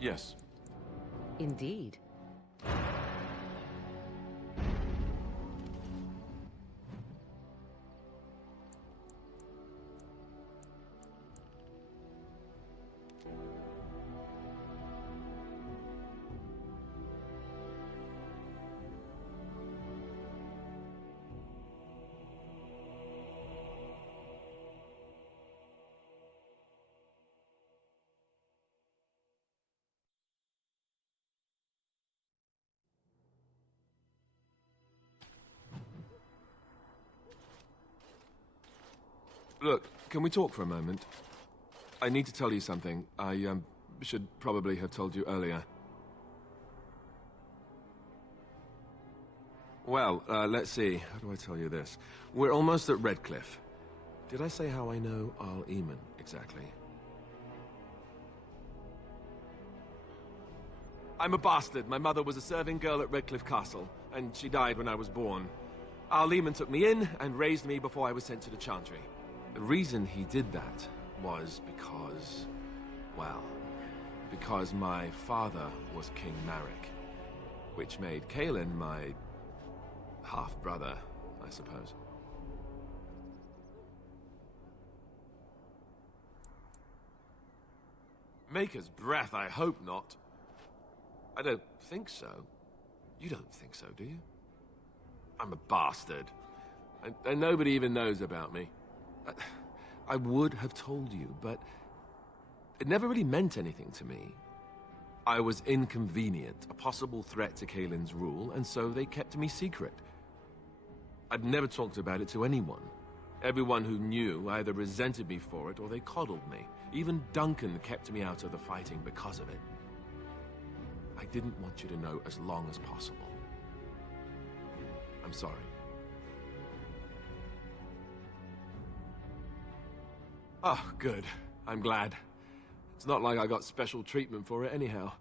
Yes. Indeed. Look, can we talk for a moment? I need to tell you something. I, should probably have told you earlier. Well, let's see. How do I tell you this? We're almost at Redcliffe. Did I say how I know Arl Eamon, exactly? I'm a bastard. My mother was a serving girl at Redcliffe Castle, and she died when I was born. Arl Eamon took me in and raised me before I was sent to the Chantry. The reason he did that was because, well, because my father was King Marek, which made Kaelin my half-brother, I suppose. Maker's breath, I hope not. I don't think so. You don't think so, do you? I'm a bastard. And nobody even knows about me. I would have told you, but it never really meant anything to me. I was inconvenient, a possible threat to Kaelin's rule, and so they kept me secret. I'd never talked about it to anyone. Everyone who knew either resented me for it or they coddled me. Even Duncan kept me out of the fighting because of it. I didn't want you to know as long as possible. I'm sorry. Oh, good. I'm glad. It's not like I got special treatment for it anyhow.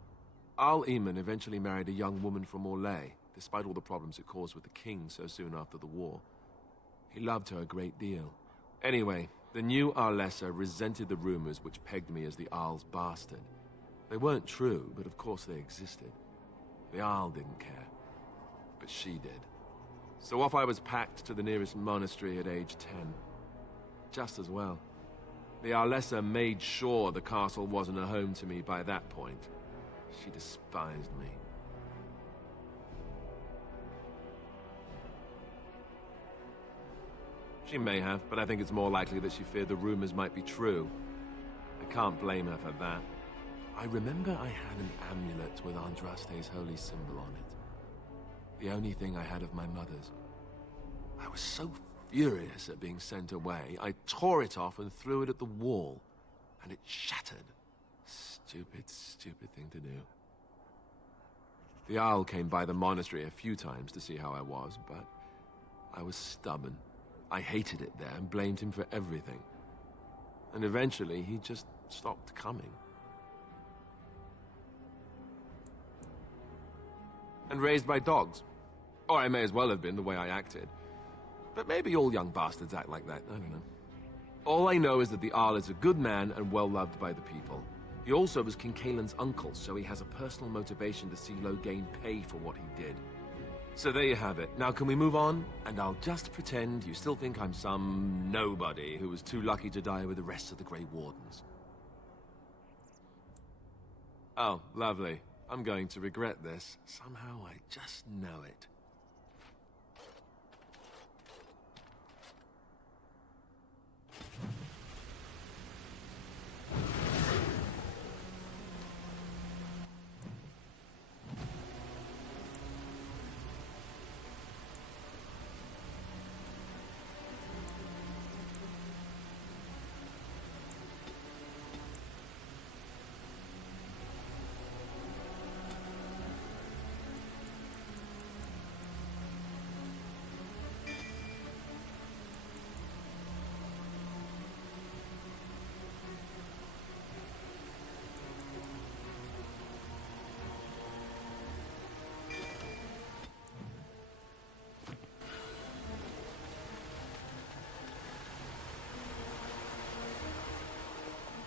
Arl Eamon eventually married a young woman from Orlais, despite all the problems it caused with the king so soon after the war. He loved her a great deal. Anyway, the new Arlessa resented the rumors which pegged me as the Arl's bastard. They weren't true, but of course they existed. The Arl didn't care, but she did. So off I was packed to the nearest monastery at age 10. Just as well. The Arlessa made sure the castle wasn't a home to me by that point. She despised me. She may have, but I think it's more likely that she feared the rumors might be true. I can't blame her for that. I remember I had an amulet with Andraste's holy symbol on it. The only thing I had of my mother's. I was so furious at being sent away, I tore it off and threw it at the wall. And it shattered. Stupid, stupid thing to do. The Owl came by the monastery a few times to see how I was, but I was stubborn. I hated it there and blamed him for everything. And eventually, he just stopped coming. And raised by dogs. Or I may as well have been, the way I acted. But maybe all young bastards act like that, I don't know. All I know is that the Arl is a good man and well-loved by the people. He also was King Kaelin's uncle, so he has a personal motivation to see Loghain pay for what he did. So there you have it. Now can we move on? And I'll just pretend you still think I'm some nobody who was too lucky to die with the rest of the Grey Wardens. Oh, lovely. I'm going to regret this. Somehow I just know it.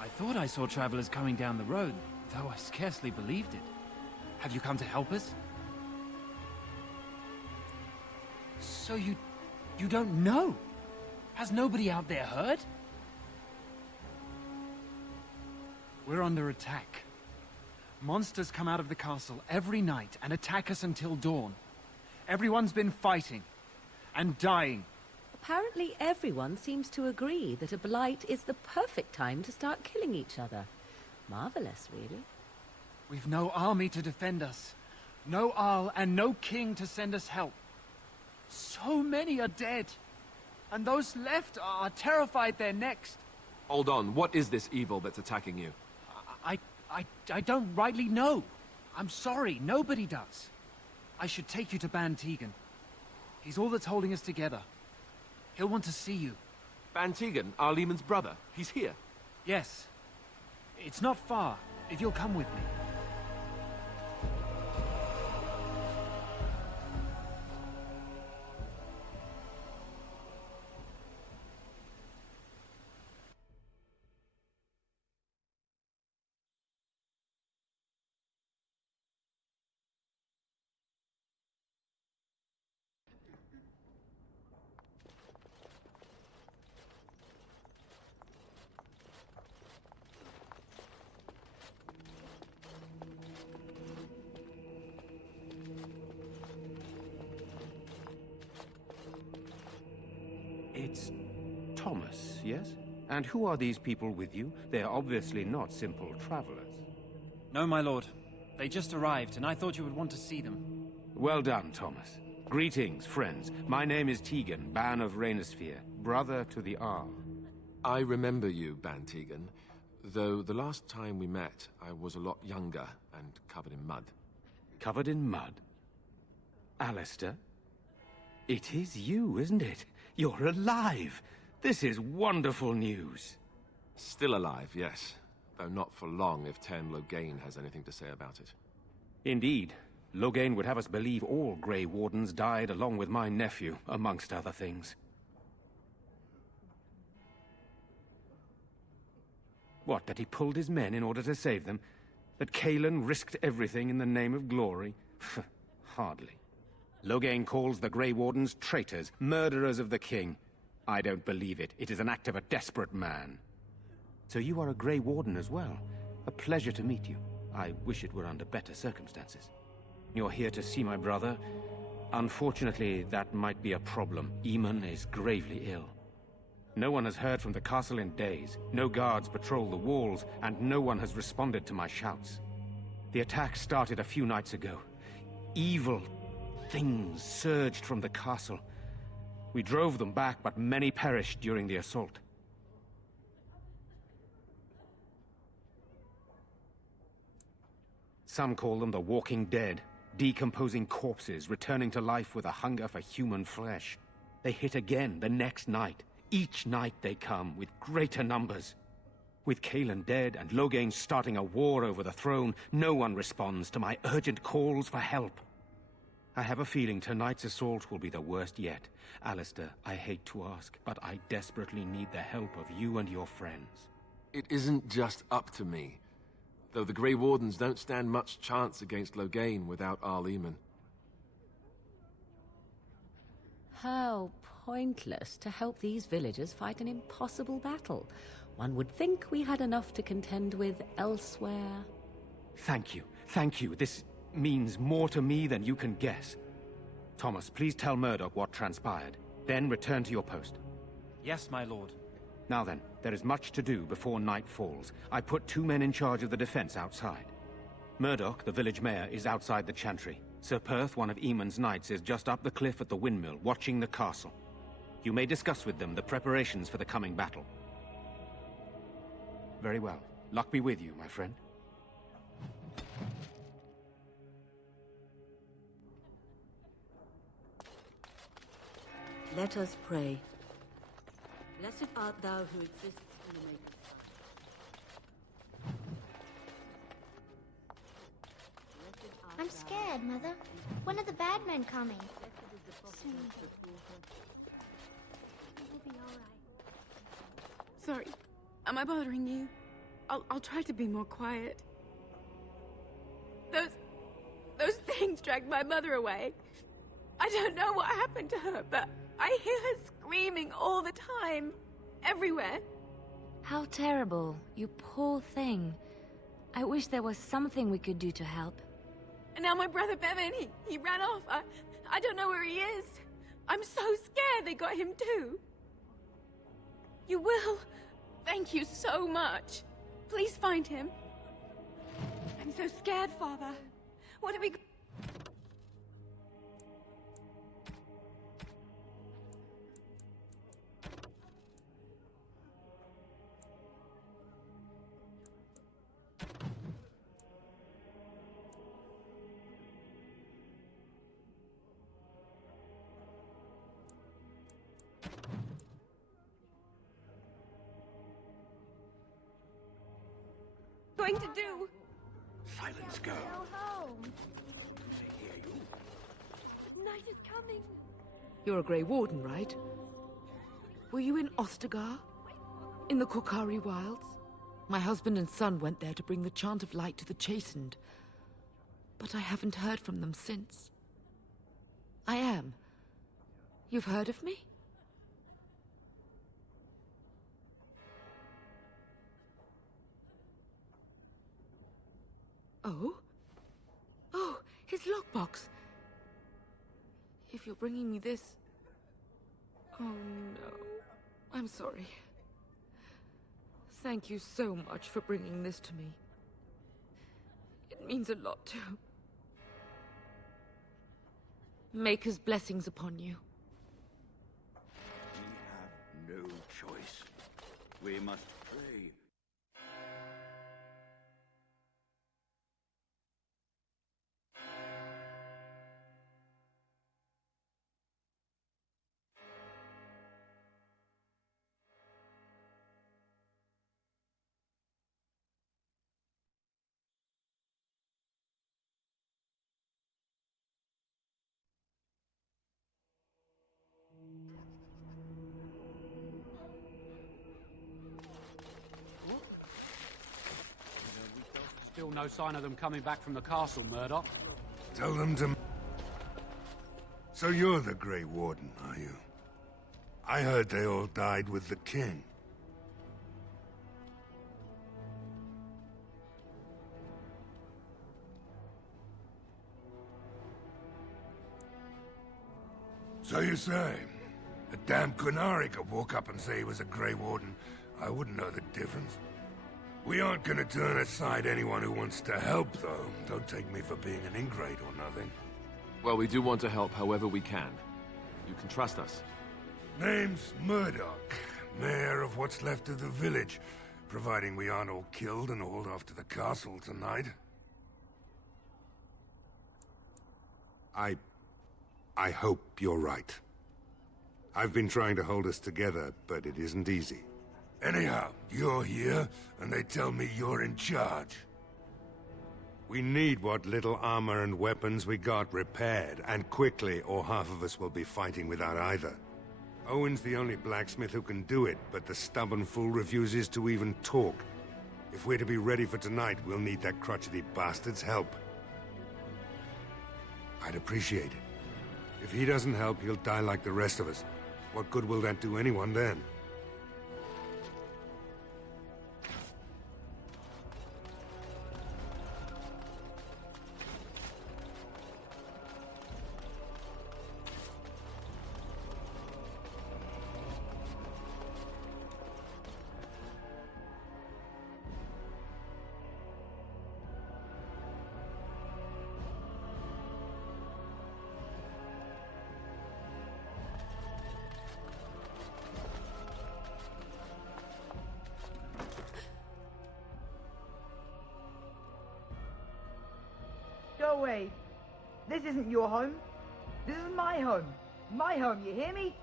I thought I saw travelers coming down the road. though I scarcely believed it. Have you come to help us? So you don't know? Has nobody out there heard? We're under attack. Monsters come out of the castle every night and attack us until dawn. Everyone's been fighting and dying. Apparently everyone seems to agree that a blight is the perfect time to start killing each other. Marvelous, really. We've no army to defend us. No Arl and no king to send us help. So many are dead. And those left are terrified they're next. Hold on, what is this evil that's attacking you? I don't rightly know. I'm sorry, nobody does. I should take you to Ban Tegan. He's all that's holding us together. He'll want to see you. Ban Tegan, our Lehman's brother. He's here. Yes. It's not far, if you'll come with me. It's Thomas, yes? And who are these people with you? They're obviously not simple travelers. No, my lord. They just arrived, and I thought you would want to see them. Well done, Thomas. Greetings, friends. My name is Tegan, Ban of Rainersphere, brother to the Arl. I remember you, Ban Tegan, though the last time we met, I was a lot younger and covered in mud. Covered in mud? Alistair? It is you, isn't it? You're alive! This is wonderful news. Still alive, yes. Though not for long if Ten Loghain has anything to say about it. Indeed. Loghain would have us believe all Grey Wardens died along with my nephew, amongst other things. What, that he pulled his men in order to save them? That Cailan risked everything in the name of glory? Hardly. Loghain calls the Grey Wardens traitors, murderers of the king. I don't believe it. It is an act of a desperate man. So you are a Grey Warden as well. A pleasure to meet you. I wish it were under better circumstances. You're here to see my brother. Unfortunately, that might be a problem. Eamon is gravely ill. No one has heard from the castle in days. No guards patrol the walls, and no one has responded to my shouts. The attack started a few nights ago. Evil things surged from the castle. We drove them back, but many perished during the assault. Some call them the Walking Dead, decomposing corpses returning to life with a hunger for human flesh. They hit again the next night. Each night they come, with greater numbers. With Cailan dead and Loghain starting a war over the throne, no one responds to my urgent calls for help. I have a feeling tonight's assault will be the worst yet. Alistair, I hate to ask, but I desperately need the help of you and your friends. It isn't just up to me. Though the Grey Wardens don't stand much chance against Loghain without Arl Eamon. How pointless to help these villagers fight an impossible battle. One would think we had enough to contend with elsewhere. Thank you. Thank you. This means more to me than you can guess. Thomas, please tell Murdoch what transpired. Then return to your post. Yes, my lord. Now then, there is much to do before night falls. I put 2 men in charge of the defense outside. Murdoch, the village mayor, is outside the chantry. Sir Perth, one of Eamon's knights, is just up the cliff at the windmill, watching the castle. You may discuss with them the preparations for the coming battle. Very well. Luck be with you, my friend. Let us pray. Blessed art thou who exists in the maker's house. I'm scared, Mother. When are the bad men coming? Soon. We'll be all right. Sorry. Am I bothering you? I'll try to be more quiet. Those things dragged my mother away. I don't know what happened to her, but I hear her screaming all the time. Everywhere. How terrible, you poor thing. I wish there was something we could do to help. And now my brother Bevan, he ran off. I don't know where he is. I'm so scared they got him too. You will. Thank you so much. Please find him. I'm so scared, Father. What are we... going to do? Silence, girl. Go home. They hear you. Night is coming. You're a Grey Warden, right? Were you in Ostagar? In the Korkari Wilds? My husband and son went there to bring the chant of light to the Chastened. But I haven't heard from them since. I am. You've heard of me? Oh? Oh, his lockbox. If you're bringing me this... Oh, no. I'm sorry. Thank you so much for bringing this to me. It means a lot, too. Maker's blessings upon you. We have no choice. We must pray. Still no sign of them coming back from the castle, Murdoch. Tell them to... So you're the Grey Warden, are you? I heard they all died with the king. So you say? A damn Qunari could walk up and say he was a Grey Warden. I wouldn't know the difference. We aren't gonna turn aside anyone who wants to help, though. Don't take me for being an ingrate or nothing. Well, we do want to help however we can. You can trust us. Name's Murdoch, mayor of what's left of the village, providing we aren't all killed and hauled off to the castle tonight. I hope you're right. I've been trying to hold us together, but it isn't easy. Anyhow, you're here, and they tell me you're in charge. We need what little armor and weapons we got repaired, and quickly, or half of us will be fighting without either. Owen's the only blacksmith who can do it, but the stubborn fool refuses to even talk. If we're to be ready for tonight, we'll need that crotchety bastard's help. I'd appreciate it. If he doesn't help, he'll die like the rest of us. What good will that do anyone then? Go away. This isn't your home. This is my home. My home, you hear me?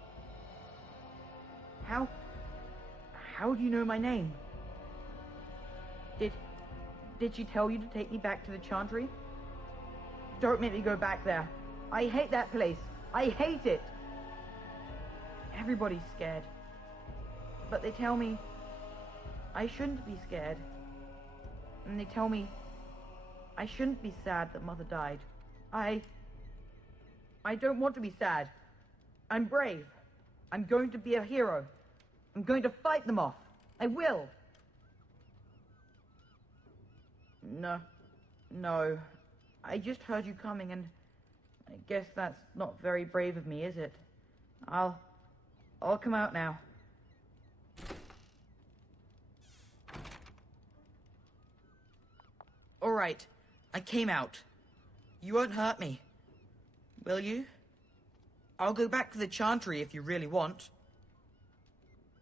How do you know my name? Did she tell you to take me back to the Chantry? Don't make me go back there. I hate that place. I hate it. Everybody's scared. But they tell me I shouldn't be scared. And they tell me I shouldn't be sad that Mother died. I don't want to be sad. I'm brave. I'm going to be a hero. I'm going to fight them off. I will. No. I just heard you coming, and I guess that's not very brave of me, is it? I'll come out now. All right. I came out. You won't hurt me. Will you? I'll go back to the Chantry if you really want.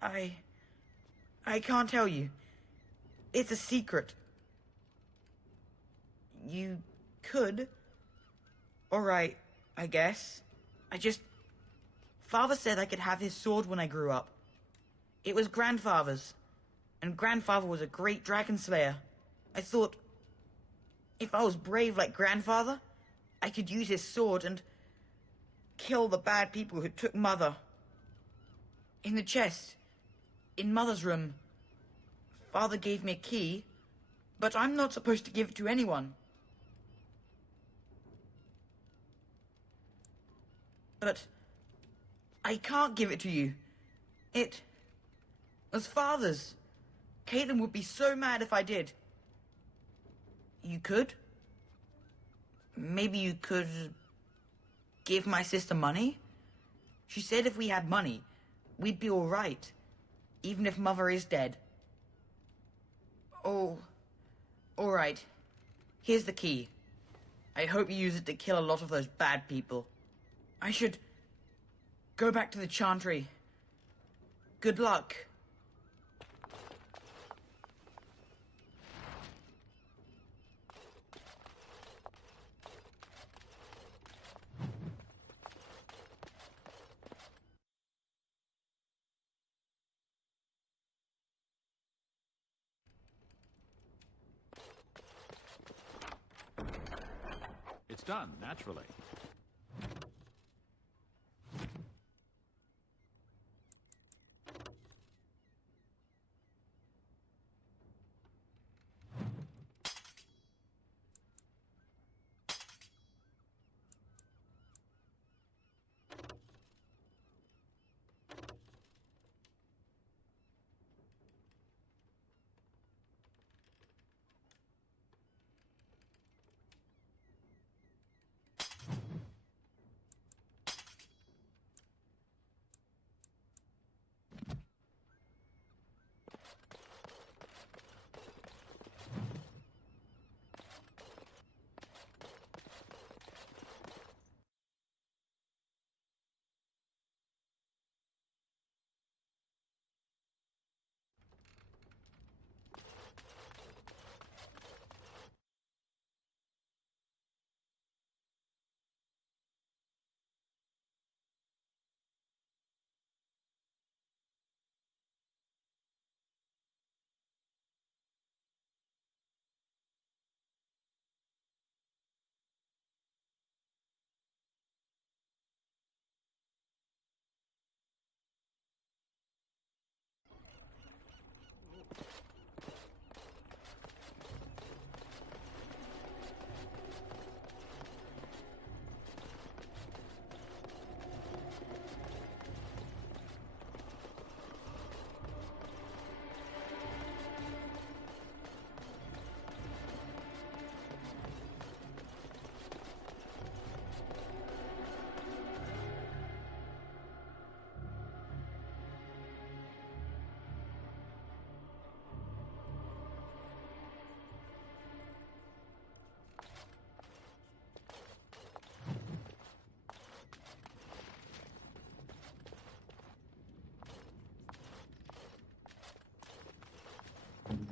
I can't tell you. It's a secret. You could. All right, I guess. Father said I could have his sword when I grew up. It was Grandfather's, and Grandfather was a great dragon slayer. I thought, if I was brave like Grandfather, I could use his sword and kill the bad people who took Mother. In the chest, in Mother's room, Father gave me a key, but I'm not supposed to give it to anyone. But I can't give it to you. It was Father's. Caitlin would be so mad if I did. You could? Maybe you could give my sister money? She said if we had money, we'd be all right, even if Mother is dead. Oh, all right. Here's the key. I hope you use it to kill a lot of those bad people. I should go back to the Chantry. Good luck. It's done, naturally.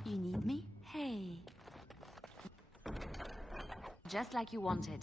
You need me? Hey. Just like you wanted.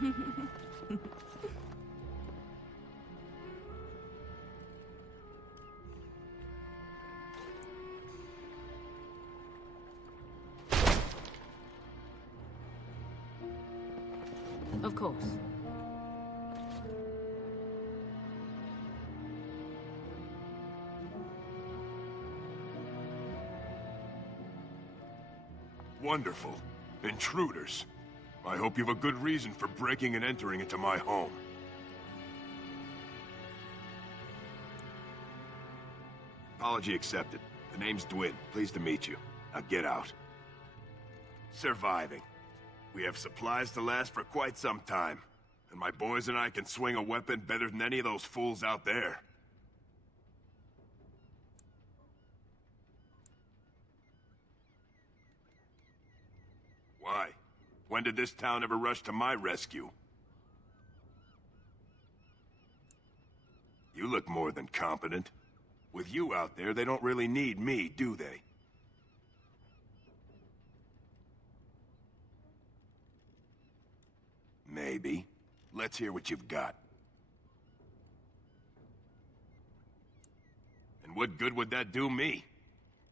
Of course. Wonderful. Intruders. I hope you have a good reason for breaking and entering into my home. Apology accepted. The name's Dwin. Pleased to meet you. Now get out. Surviving. We have supplies to last for quite some time. And my boys and I can swing a weapon better than any of those fools out there. Why? When did this town ever rush to my rescue? You look more than competent. With you out there, they don't really need me, do they? Maybe. Let's hear what you've got. And what good would that do me?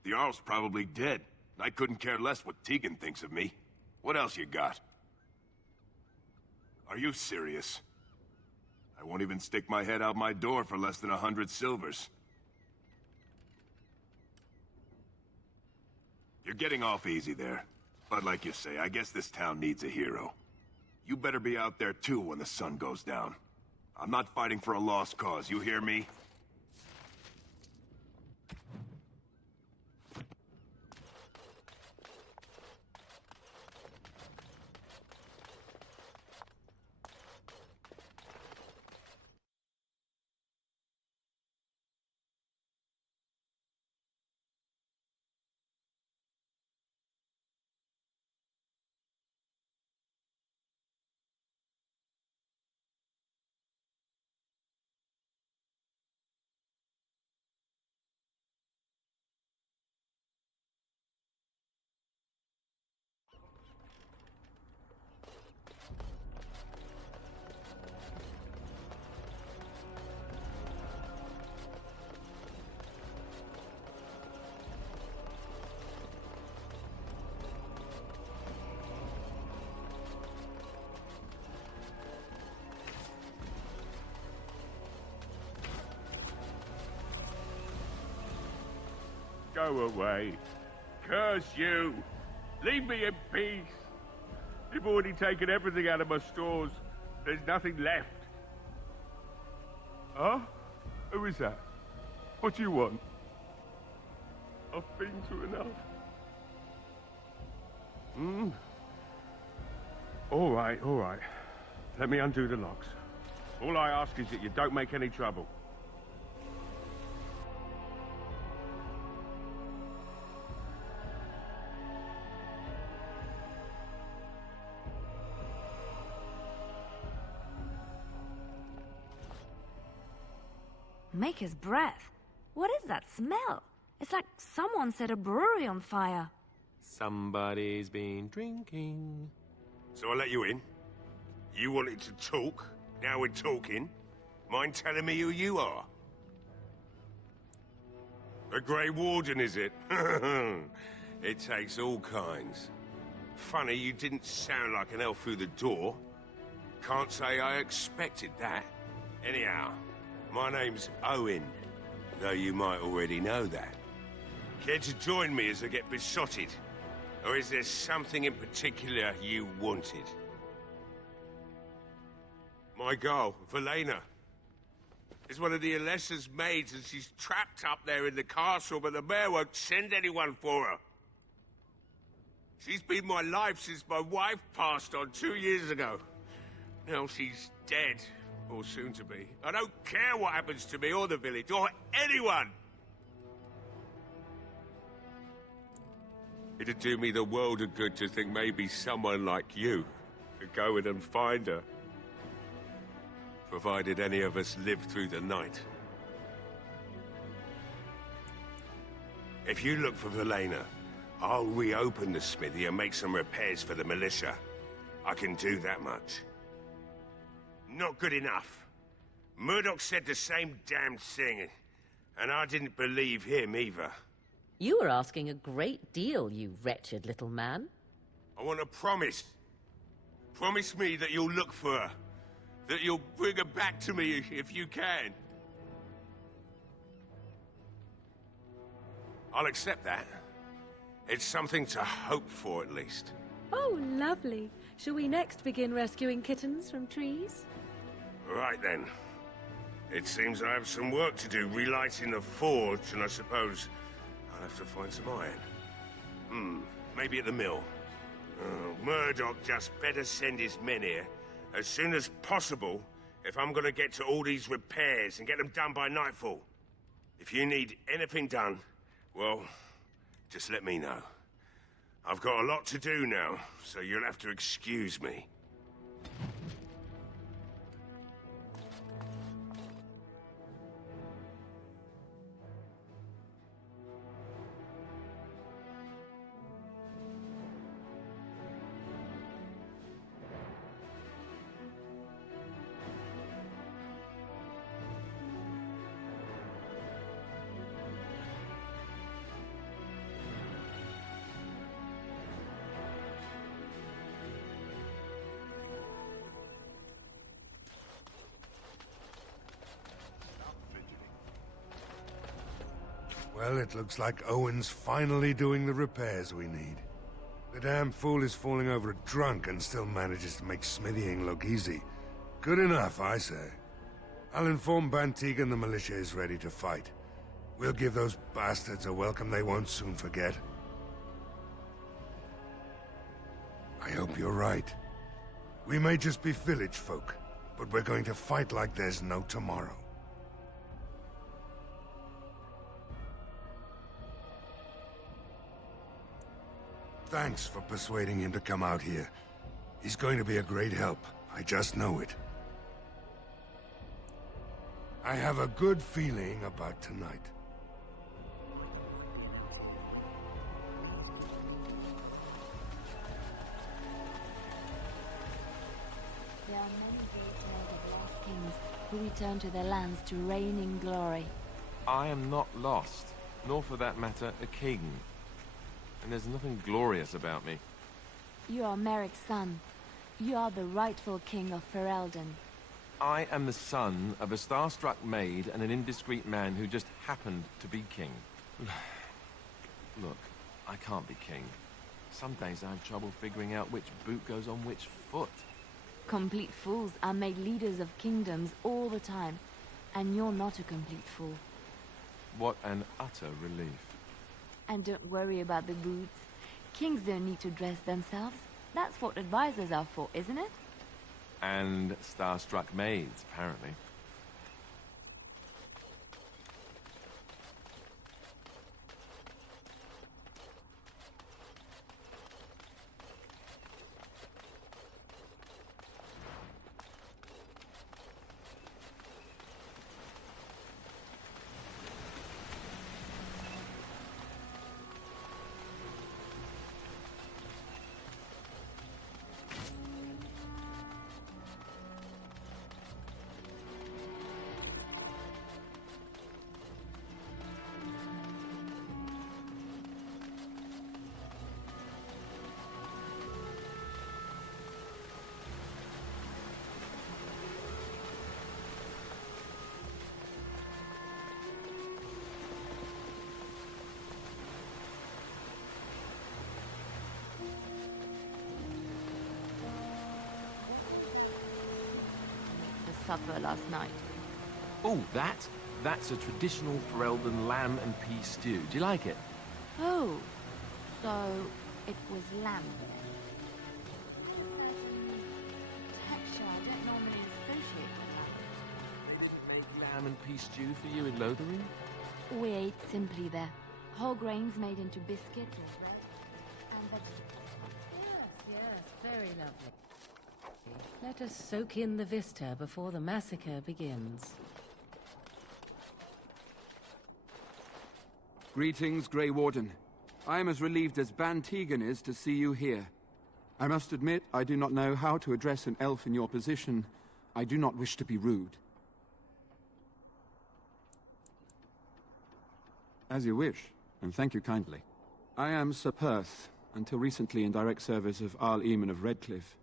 The Jarl's probably dead. I couldn't care less what Tegan thinks of me. What else you got? Are you serious? I won't even stick my head out my door for less than 100 silvers. You're getting off easy there. But like you say, I guess this town needs a hero. You better be out there too when the sun goes down. I'm not fighting for a lost cause, you hear me? Go away. Curse you. Leave me in peace. You've already taken everything out of my stores. There's nothing left. Huh? Who is that? What do you want? I've been through enough. All right, all right. Let me undo the locks. All I ask is that you don't make any trouble. Maker's breath. What is that smell? It's like someone set a brewery on fire. Somebody's been drinking. So I let you in. You wanted to talk. Now we're talking. Mind telling me who you are? The Grey Warden, is it? It takes all kinds. Funny, you didn't sound like an elf through the door. Can't say I expected that. Anyhow, my name's Owen, though you might already know that. Care to join me as I get besotted? Or is there something in particular you wanted? My girl, Velena, is one of the Alessa's maids, and she's trapped up there in the castle, but the mayor won't send anyone for her. She's been my life since my wife passed on 2 years ago. Now she's dead, or soon to be. I don't care what happens to me or the village, or anyone! It'd do me the world of good to think maybe someone like you could go in and find her. Provided any of us live through the night. If you look for Velena, I'll reopen the smithy and make some repairs for the militia. I can do that much. not good enough. Murdoch said the same damn thing, and I didn't believe him either. You were asking a great deal, you wretched little man. I want a promise. Promise me that you'll look for her. That you'll bring her back to me if you can. I'll accept that. It's something to hope for, at least. Oh, lovely. Shall we next begin rescuing kittens from trees? Right then. It seems I have some work to do relighting the forge, and I suppose I'll have to find some iron. Maybe at the mill. Murdoch just better send his men here as soon as possible if I'm gonna get to all these repairs and get them done by nightfall. If you need anything done, well, just let me know. I've got a lot to do now, so you'll have to excuse me. Well, it looks like Owen's finally doing the repairs we need. The damn fool is falling over a drunk and still manages to make smithying look easy. Good enough, I say. I'll inform Bantigan the militia is ready to fight. We'll give those bastards a welcome they won't soon forget. I hope you're right. We may just be village folk, but we're going to fight like there's no tomorrow. Thanks for persuading him to come out here. He's going to be a great help. I just know it. I have a good feeling about tonight. There are many great tales of lost kings who return to their lands to reign in glory. I am not lost, nor for that matter, a king. And there's nothing glorious about me. You are Merrick's son. You are the rightful king of Ferelden. I am the son of a star-struck maid and an indiscreet man who just happened to be king. Look, I can't be king. Some days I have trouble figuring out which boot goes on which foot. Complete fools are made leaders of kingdoms all the time, and you're not a complete fool. What an utter relief. And don't worry about the boots. Kings don't need to dress themselves. That's what advisors are for, isn't it? And star-struck maids, apparently. Supper last night. Oh, that's a traditional Ferelden lamb and pea stew. Do you like it? Oh, so it was lamb. Texture I don't normally associate with lamb. They didn't make lamb and pea stew for you in Lothering? We ate simply there. Whole grains made into biscuit or bread and vegetables. Yes, very lovely. Let us soak in the vista before the massacre begins. Greetings, Grey Warden. I am as relieved as Bantigan is to see you here. I must admit, I do not know how to address an elf in your position. I do not wish to be rude. As you wish, and thank you kindly. I am Sir Perth, until recently in direct service of Arl Eamon of Redcliffe.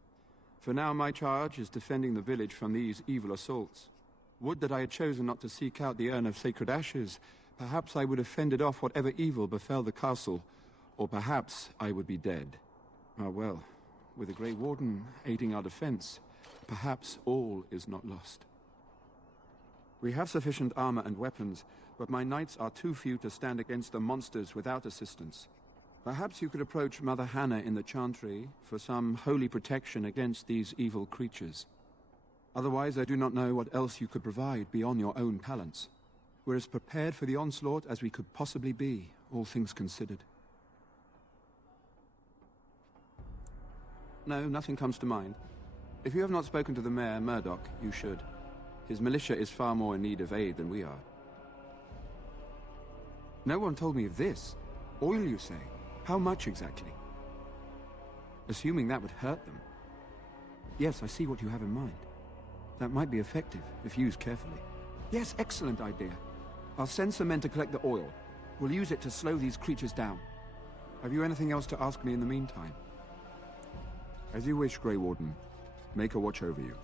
For now, my charge is defending the village from these evil assaults. Would that I had chosen not to seek out the urn of sacred ashes. Perhaps I would have fended off whatever evil befell the castle, or perhaps I would be dead. Ah well, with the Grey Warden aiding our defense, perhaps all is not lost. We have sufficient armor and weapons, but my knights are too few to stand against the monsters without assistance. Perhaps you could approach Mother Hannah in the Chantry for some holy protection against these evil creatures. Otherwise, I do not know what else you could provide beyond your own talents. We're as prepared for the onslaught as we could possibly be, all things considered. No, nothing comes to mind. If you have not spoken to the Mayor, Murdoch, you should. His militia is far more in need of aid than we are. No one told me of this. Oil, you say? How much exactly? Assuming that would hurt them. Yes, I see what you have in mind. That might be effective, if used carefully. Yes, excellent idea. I'll send some men to collect the oil. We'll use it to slow these creatures down. Have you anything else to ask me in the meantime? As you wish, Grey Warden. Make a watch over you.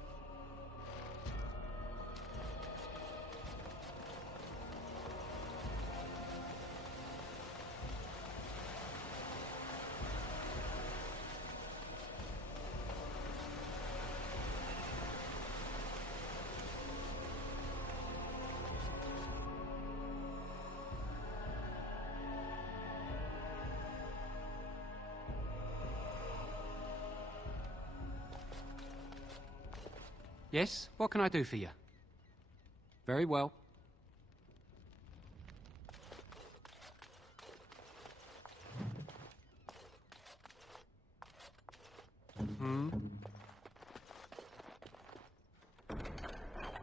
Yes? What can I do for you? Very well.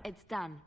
It's done.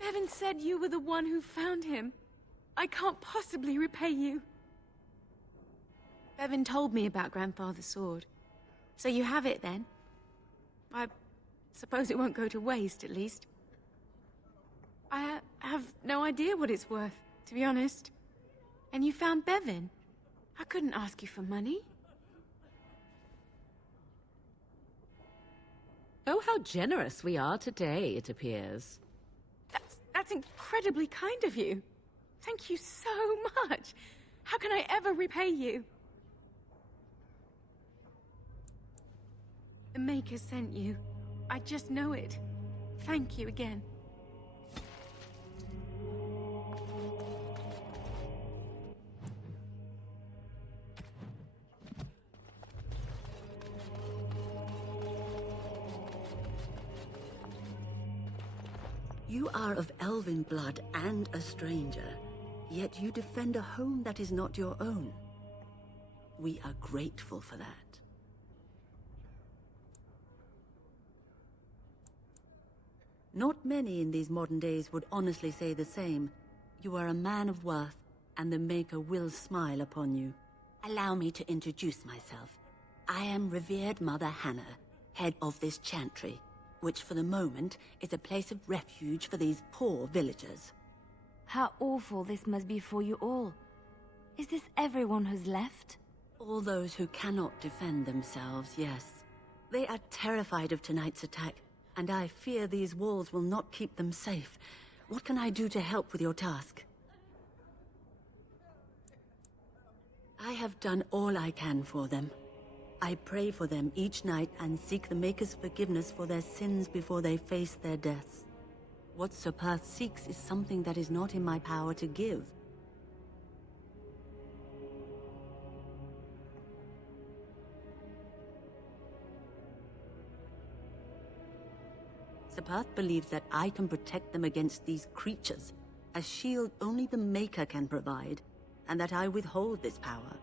Bevan said you were the one who found him. I can't possibly repay you. Bevan told me about Grandfather's sword. So you have it then? I suppose it won't go to waste, at least. I have no idea what it's worth, to be honest. And you found Bevan. I couldn't ask you for money. Oh, how generous we are today, it appears. That's incredibly kind of you. Thank you so much. How can I ever repay you? The Maker sent you. I just know it. Thank you again. You are of elven blood and a stranger, yet you defend a home that is not your own. We are grateful for that. Not many in these modern days would honestly say the same. You are a man of worth, and the Maker will smile upon you. Allow me to introduce myself. I am revered Mother Hannah, head of this chantry, which for the moment is a place of refuge for these poor villagers. How awful this must be for you all. Is this everyone who's left? All those who cannot defend themselves, yes. They are terrified of tonight's attack, and I fear these walls will not keep them safe. What can I do to help with your task? I have done all I can for them. I pray for them each night and seek the Maker's forgiveness for their sins before they face their deaths. What Sir Perth seeks is something that is not in my power to give. Sir Perth believes that I can protect them against these creatures, a shield only the Maker can provide, and that I withhold this power.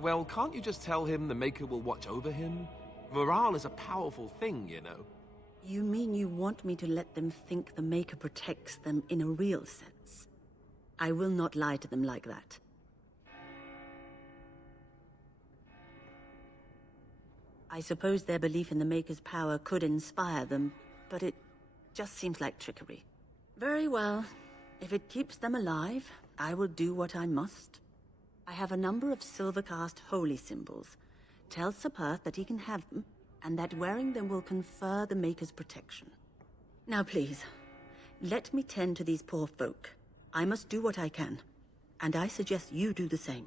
Well, can't you just tell him the Maker will watch over him? Morale is a powerful thing, you know. You mean you want me to let them think the Maker protects them in a real sense? I will not lie to them like that. I suppose their belief in the Maker's power could inspire them, but it just seems like trickery. Very well. If it keeps them alive, I will do what I must. I have a number of silver-cast holy symbols. Tell Sir Perth that he can have them, and that wearing them will confer the Maker's protection. Now please, let me tend to these poor folk. I must do what I can, and I suggest you do the same.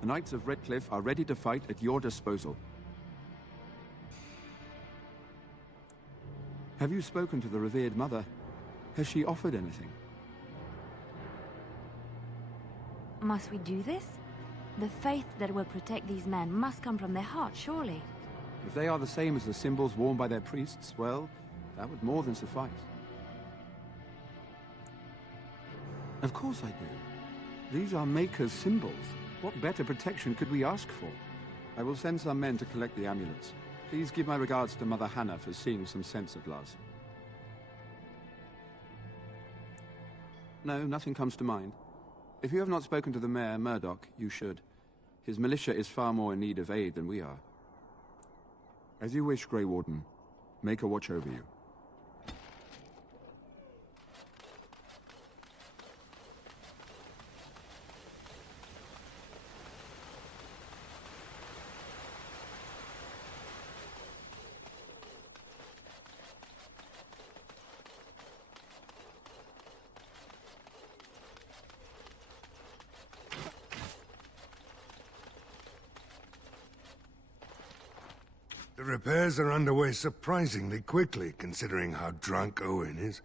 The Knights of Redcliffe are ready to fight at your disposal. Have you spoken to the revered mother? Has she offered anything? Must we do this? The faith that will protect these men must come from their heart, surely. If they are the same as the symbols worn by their priests, well, that would more than suffice. Of course I do. These are Maker's symbols. What better protection could we ask for? I will send some men to collect the amulets. Please give my regards to Mother Hannah for seeing some sense at last. No, nothing comes to mind. If you have not spoken to the Mayor, Murdoch, you should. His militia is far more in need of aid than we are. As you wish, Grey Warden. Maker watch over you. The repairs are underway surprisingly quickly, considering how drunk Owen is.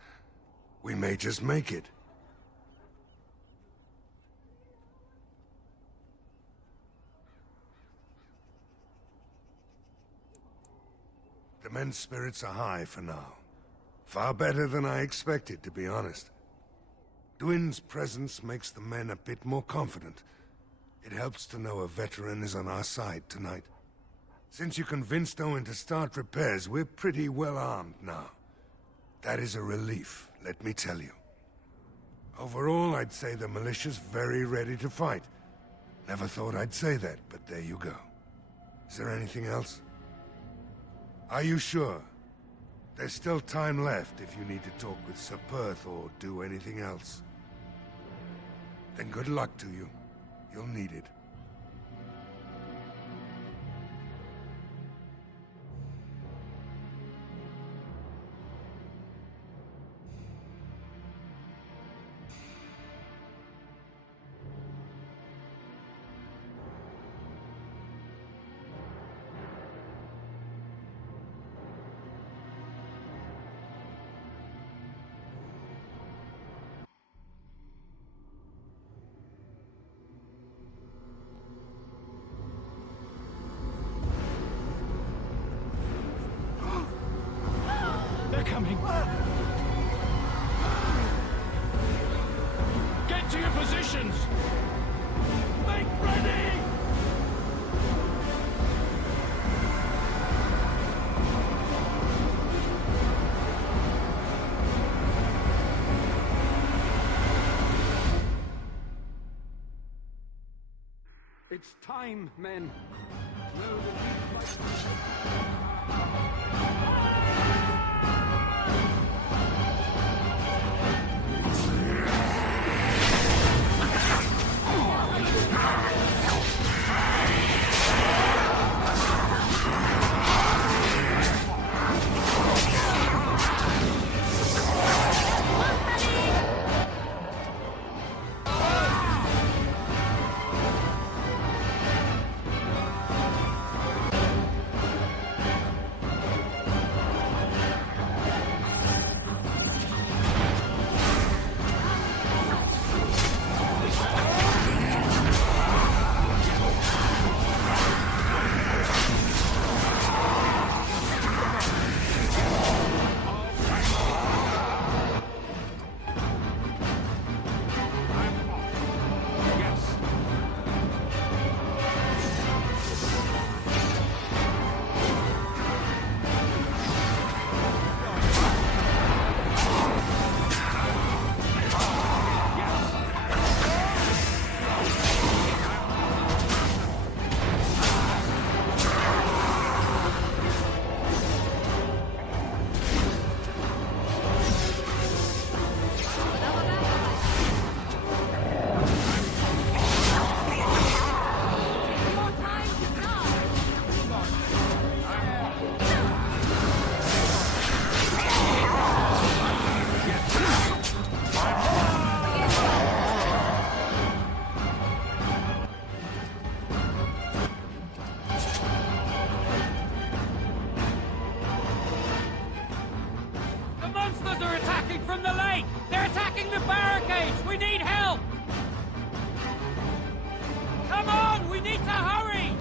We may just make it. The men's spirits are high for now. Far better than I expected, to be honest. Dwin's presence makes the men a bit more confident. It helps to know a veteran is on our side tonight. Since you convinced Owen to start repairs, we're pretty well armed now. That is a relief, let me tell you. Overall, I'd say the militia's very ready to fight. Never thought I'd say that, but there you go. Is there anything else? Are you sure? There's still time left if you need to talk with Sir Perth or do anything else. Then good luck to you. You'll need it. positions! Make ready! It's time, men. From the lake! They're attacking the barricades! We need help! Come on! We need to hurry!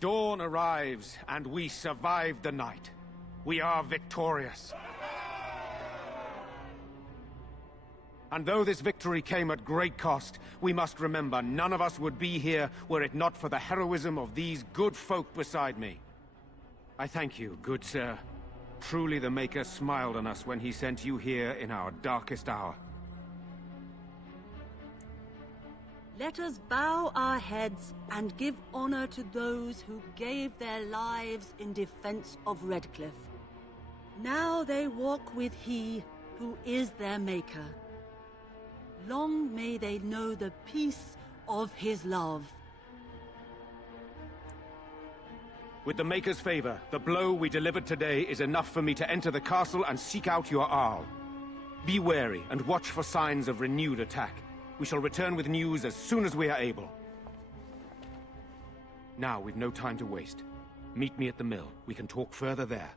Dawn arrives, and we survive the night. We are victorious. And though this victory came at great cost, we must remember none of us would be here were it not for the heroism of these good folk beside me. I thank you, good sir. Truly the Maker smiled on us when he sent you here in our darkest hour. Let us bow our heads and give honor to those who gave their lives in defense of Redcliffe. Now they walk with he who is their Maker. Long may they know the peace of his love. With the Maker's favor, the blow we delivered today is enough for me to enter the castle and seek out your Arl. Be wary and watch for signs of renewed attack. We shall return with news as soon as we are able. Now, we've no time to waste. Meet me at the mill. We can talk further there.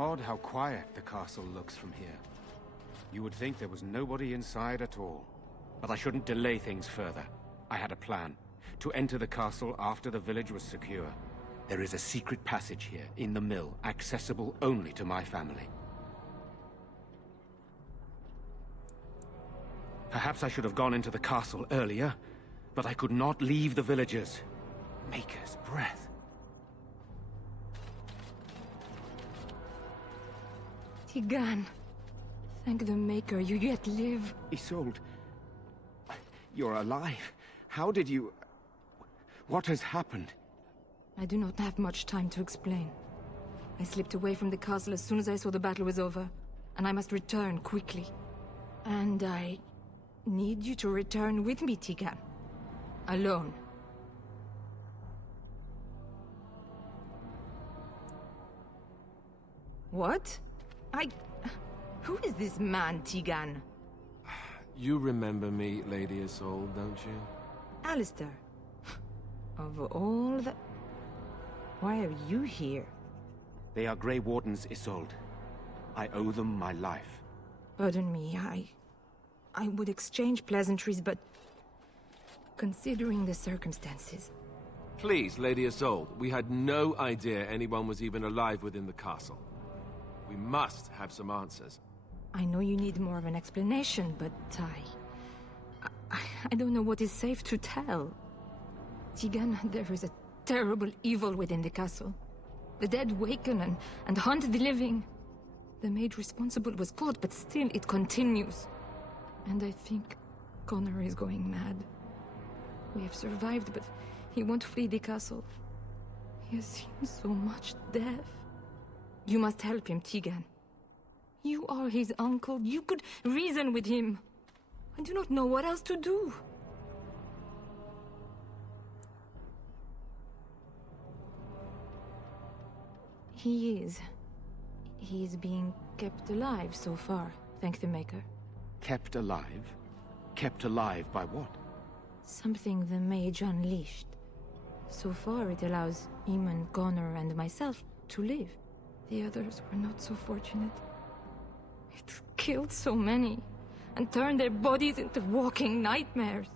Odd how quiet the castle looks from here. You would think there was nobody inside at all. But I shouldn't delay things further. I had a plan. To enter the castle after the village was secure. There is a secret passage here, in the mill, accessible only to my family. Perhaps I should have gone into the castle earlier, but I could not leave the villagers. Maker's breath. Tigan, thank the Maker you yet live. Isolde, You're alive. How did you... What has happened? I do not have much time to explain. I slipped away from the castle as soon as I saw the battle was over, and I must return quickly. And I need you to return with me, Tigan. Alone. What? Who is this man, Tigan? You remember me, Lady Isolde, don't you? Alistair. Of all the... Why are you here? They are Grey Wardens, Isolde. I owe them my life. Pardon me, I would exchange pleasantries, but... considering the circumstances... Please, Lady Isolde, we had no idea anyone was even alive within the castle. We must have some answers. I know you need more of an explanation, but I don't know what is safe to tell. Tigan, there is a terrible evil within the castle. The dead waken and hunt the living. The maid responsible was caught, but still it continues. And I think Connor is going mad. We have survived, but he won't flee the castle. He has seen so much death. You must help him, Tigan. You are his uncle. You could reason with him. I do not know what else to do. He is being kept alive so far, thank the Maker. Kept alive? Kept alive by what? Something the mage unleashed. So far it allows Eamon, Connor, and myself to live. The others were not so fortunate. It killed so many, and turned their bodies into walking nightmares.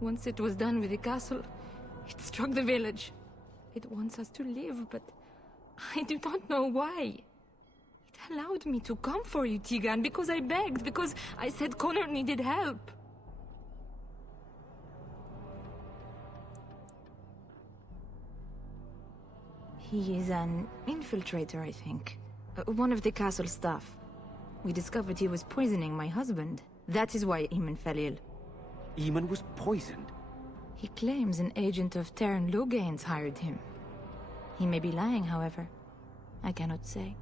Once it was done with the castle, it struck the village. It wants us to live, but I do not know why. It allowed me to come for you, Tigan, because I begged, because I said Connor needed help. He is an infiltrator, I think. One of the castle staff. We discovered he was poisoning my husband. That is why Eamon fell ill. Eamon was poisoned? He claims an agent of Terran Logain's hired him. He may be lying, however. I cannot say.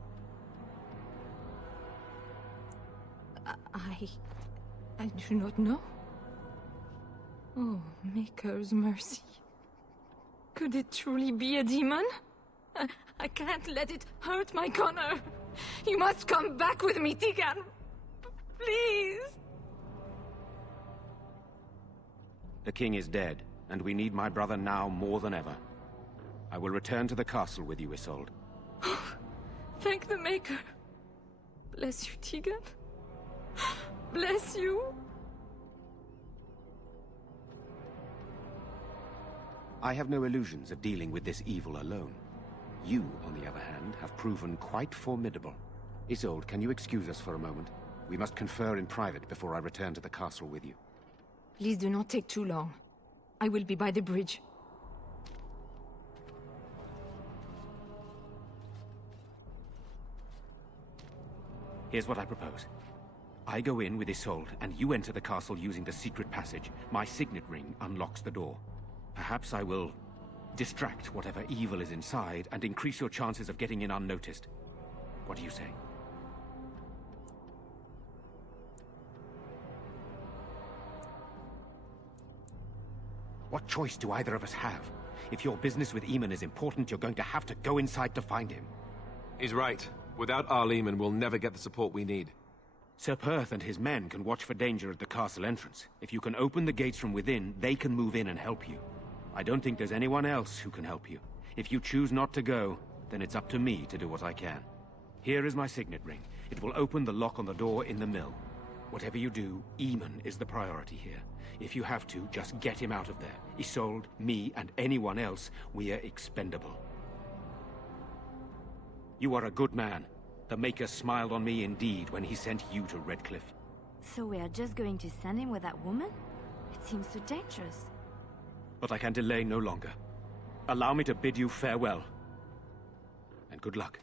I do not know. Oh, Maker's mercy. Could it truly be a demon? I can't let it hurt my Connor. You must come back with me, Tigan. Please. The king is dead, and we need my brother now more than ever. I will return to the castle with you, Isolde. Thank the Maker. Bless you, Tigan. Bless you. I have no illusions of dealing with this evil alone. You, on the other hand, have proven quite formidable. Isolde, can you excuse us for a moment? We must confer in private before I return to the castle with you. Please do not take too long. I will be by the bridge. Here's what I propose. I go in with Isolde, and you enter the castle using the secret passage. My signet ring unlocks the door. Perhaps I will distract whatever evil is inside and increase your chances of getting in unnoticed. What do you say? What choice do either of us have? If your business with Eamon is important, you're going to have to go inside to find him. He's right. Without Arl Eamon, we'll never get the support we need. Sir Perth and his men can watch for danger at the castle entrance. If you can open the gates from within, they can move in and help you. I don't think there's anyone else who can help you. If you choose not to go, then it's up to me to do what I can. Here is my signet ring. It will open the lock on the door in the mill. Whatever you do, Eamon is the priority here. If you have to, just get him out of there. Isolde, me, and anyone else, we are expendable. You are a good man. The Maker smiled on me indeed when he sent you to Redcliffe. So we are just going to send him with that woman? It seems so dangerous. But I can delay no longer. Allow me to bid you farewell. And good luck.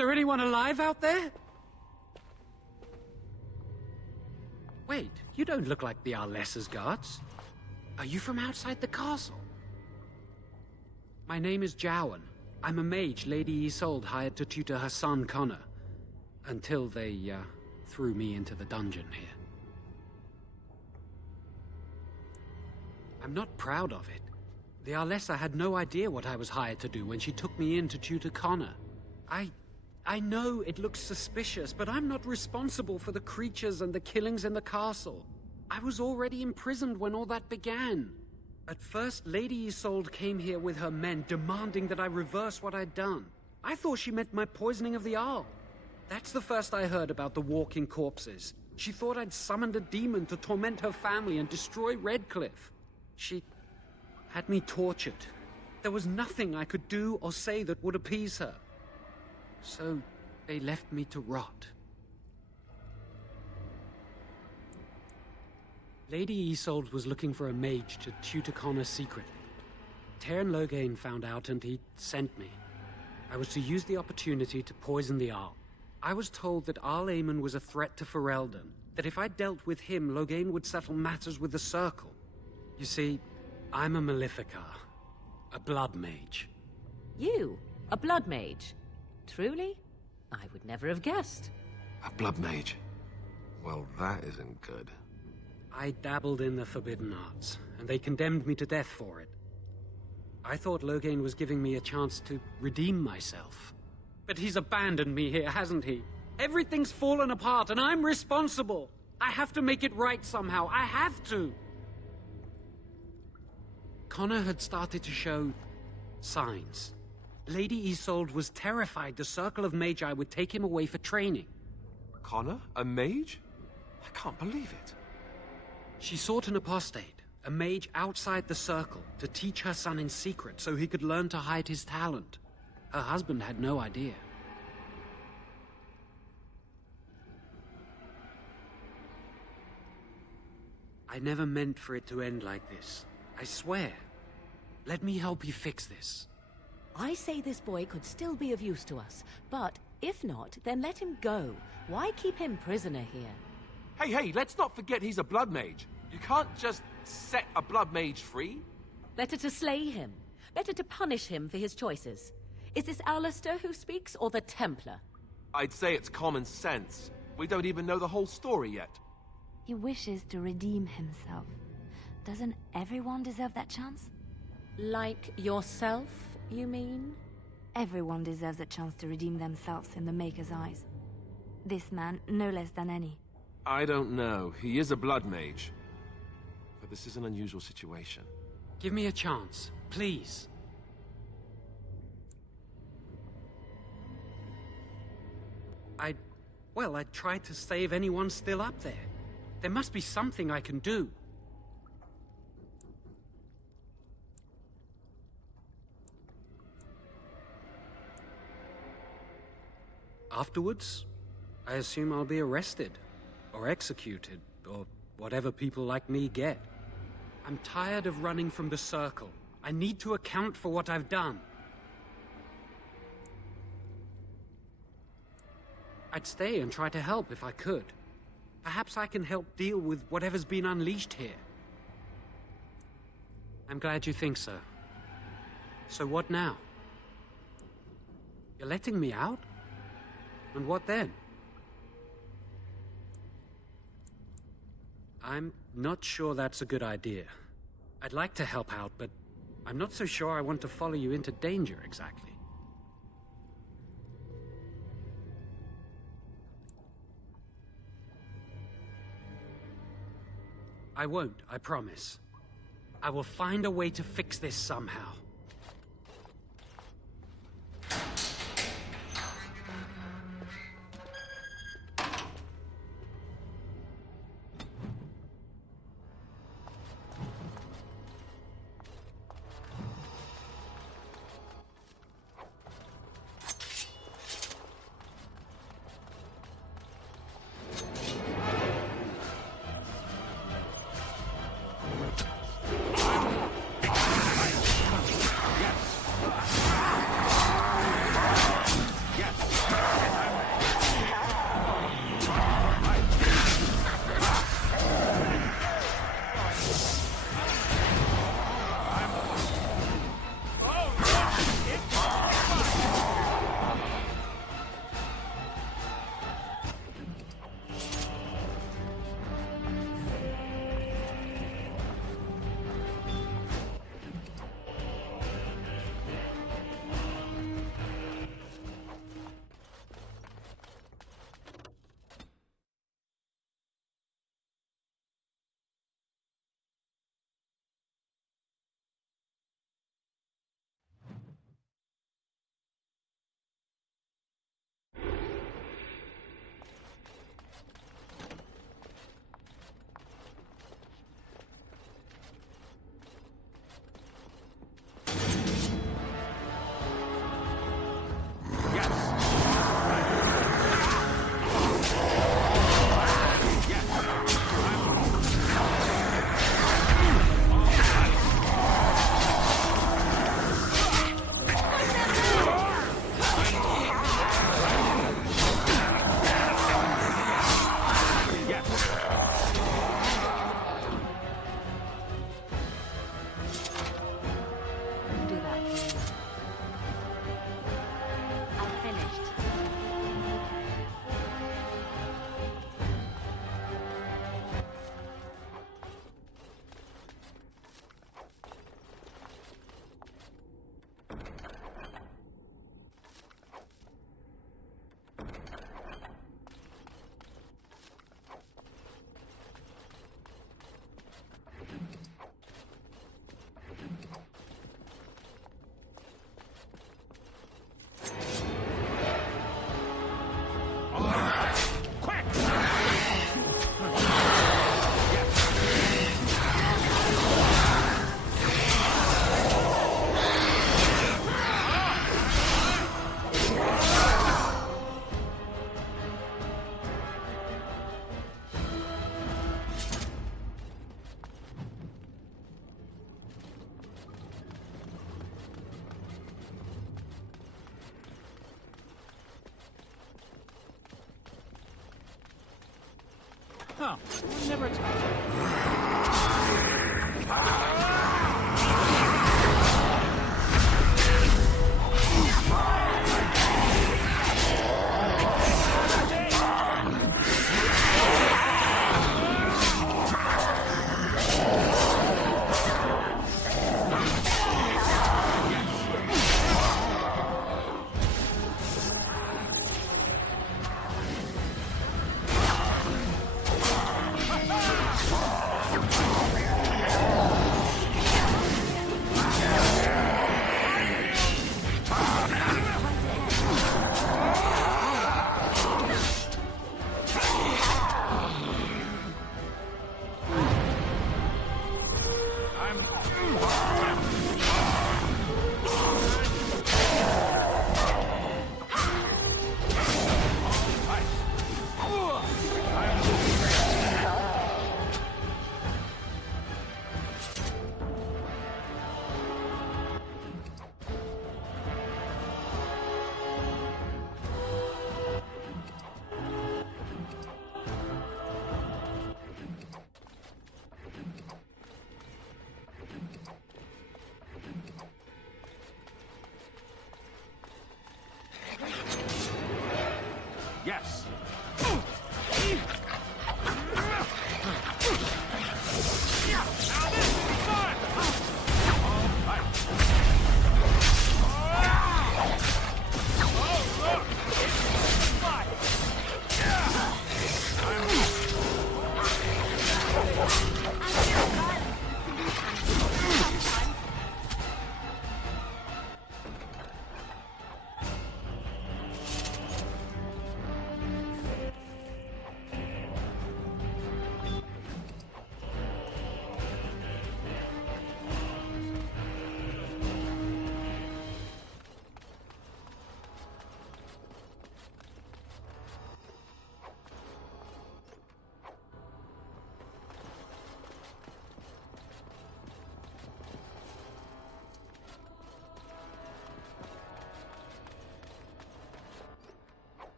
there anyone alive out there? Wait, you don't look like the Arlessa's guards. Are you from outside the castle? My name is Jowan. I'm a mage Lady Isolde hired to tutor her son Connor. Until they, threw me into the dungeon here. I'm not proud of it. The Arlessa had no idea what I was hired to do when she took me in to tutor Connor. I know it looks suspicious, but I'm not responsible for the creatures and the killings in the castle. I was already imprisoned when all that began. At first, Lady Isolde came here with her men, demanding that I reverse what I'd done. I thought she meant my poisoning of the Arl. That's the first I heard about the walking corpses. She thought I'd summoned a demon to torment her family and destroy Redcliffe. She had me tortured. There was nothing I could do or say that would appease her. So they left me to rot. Lady Isolde was looking for a mage to tutor Connor secretly. Teyrn Loghain found out and he sent me. I was to use the opportunity to poison the Arl. I was told that Arl Eamon was a threat to Ferelden, that if I dealt with him, Loghain would settle matters with the Circle. You see, I'm a Maleficar, a blood mage. You? A blood mage? Truly? I would never have guessed. A blood mage? Well, that isn't good. I dabbled in the forbidden arts, and they condemned me to death for it. I thought Loghain was giving me a chance to redeem myself. But he's abandoned me here, hasn't he? Everything's fallen apart, and I'm responsible. I have to make it right somehow. I have to. Connor had started to show signs. Lady Isolde was terrified the Circle of Magi would take him away for training. Connor? A mage? I can't believe it. She sought an apostate, a mage outside the Circle, to teach her son in secret so he could learn to hide his talent. Her husband had no idea. I never meant for it to end like this. I swear. Let me help you fix this. I say this boy could still be of use to us, but if not, then let him go. Why keep him prisoner here? Hey, let's not forget he's a blood mage. You can't just set a blood mage free. Better to slay him. Better to punish him for his choices. Is this Alistair who speaks, or the Templar? I'd say it's common sense. We don't even know the whole story yet. He wishes to redeem himself. Doesn't everyone deserve that chance? Like yourself, you mean? Everyone deserves a chance to redeem themselves in the Maker's eyes. This man, no less than any. I don't know. He is a blood mage. But this is an unusual situation. Give me a chance, please. I tried to save anyone still up there. There must be something I can do. Afterwards, I assume I'll be arrested, or executed, or whatever people like me get. I'm tired of running from the Circle. I need to account for what I've done. I'd stay and try to help if I could. Perhaps I can help deal with whatever's been unleashed here. I'm glad you think so. So what now? You're letting me out? And what then? I'm not sure that's a good idea. I'd like to help out, but I'm not so sure I want to follow you into danger exactly. I won't, I promise. I will find a way to fix this somehow. Huh. Never expected. Yes.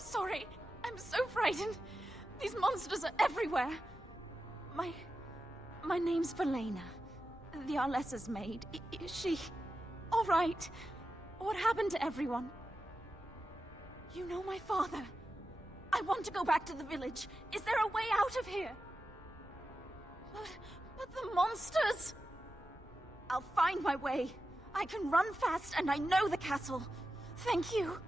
Sorry. I'm so frightened. These monsters are everywhere. My name's Valena. The Arlessa's maid. Is she all right? What happened to everyone? You know my father. I want to go back to the village. Is there a way out of here? But the monsters! I'll find my way. I can run fast and I know the castle. Thank you.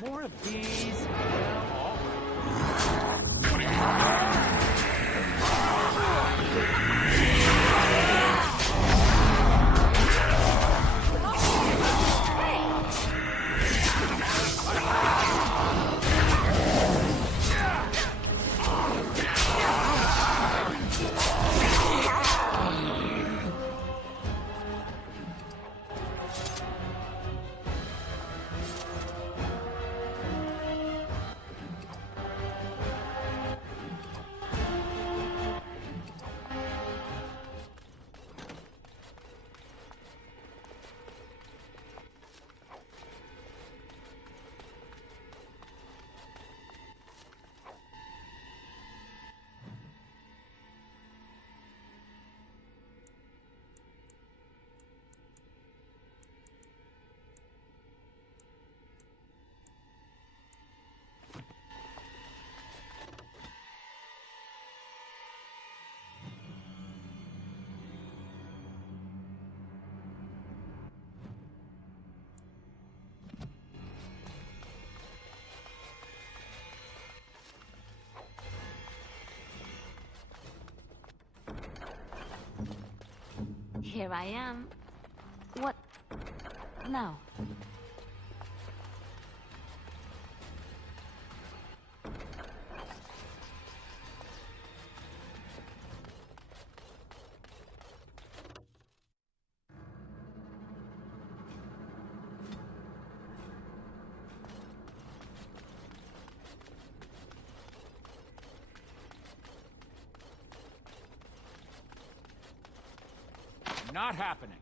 More of these. Here I am. What now? Not happening.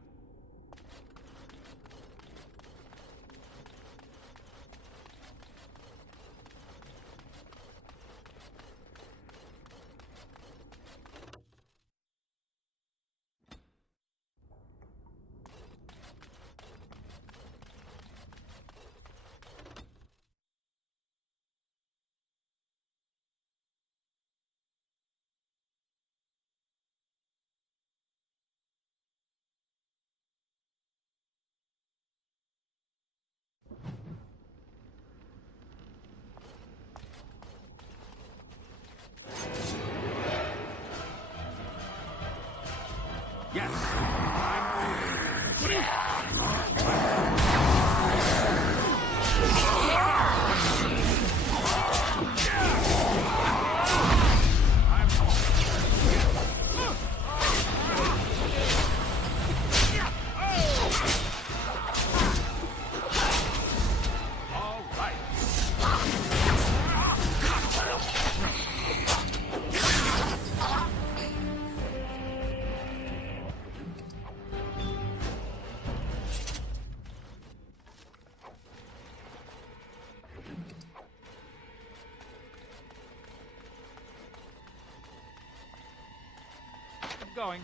Going.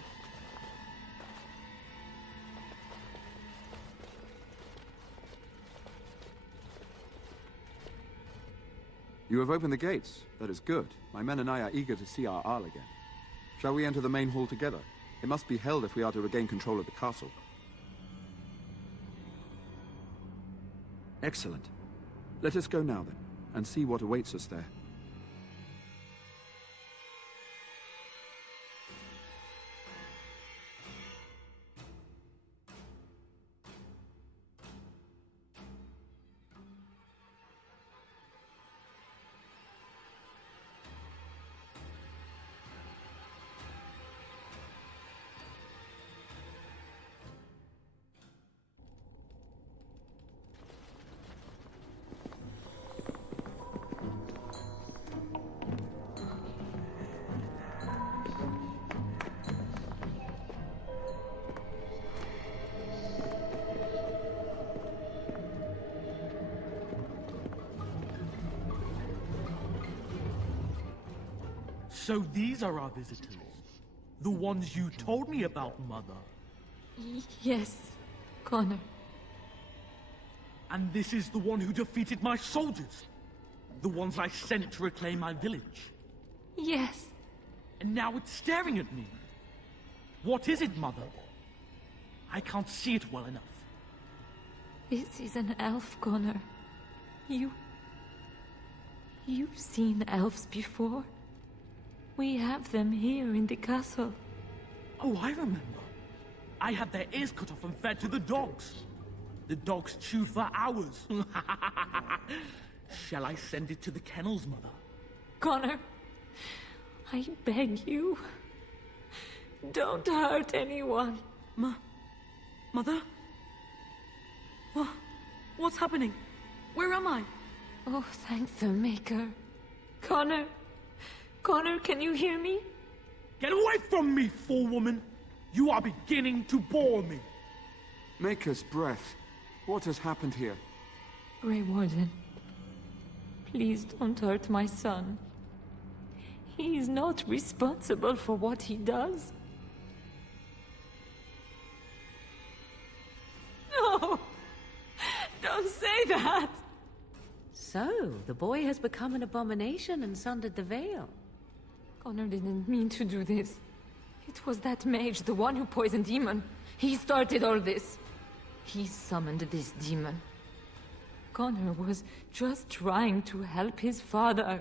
You have opened the gates. That is good. My men and I are eager to see our Arl again. Shall we enter the main hall together? It must be held if we are to regain control of the castle. Excellent. Let us go now, then, and see what awaits us there. So these are our visitors. The ones you told me about, Mother. Yes, Connor. And this is the one who defeated my soldiers. The ones I sent to reclaim my village. Yes. And now it's staring at me. What is it, Mother? I can't see it well enough. This is an elf, Connor. You've seen elves before. We have them here in the castle. Oh, I remember. I had their ears cut off and fed to the dogs. The dogs chewed for hours. Shall I send it to the kennels, Mother? Connor, I beg you. Don't hurt anyone. Mother? What's happening? Where am I? Oh, thank the Maker. Connor, can you hear me? Get away from me, fool-woman! You are beginning to bore me. Maker's breath. What has happened here? Grey Warden, please don't hurt my son. He is not responsible for what he does. No! Don't say that! So, the boy has become an abomination and sundered the veil. Connor didn't mean to do this. It was that mage, the one who poisoned Demon. He started all this. He summoned this demon. Connor was just trying to help his father.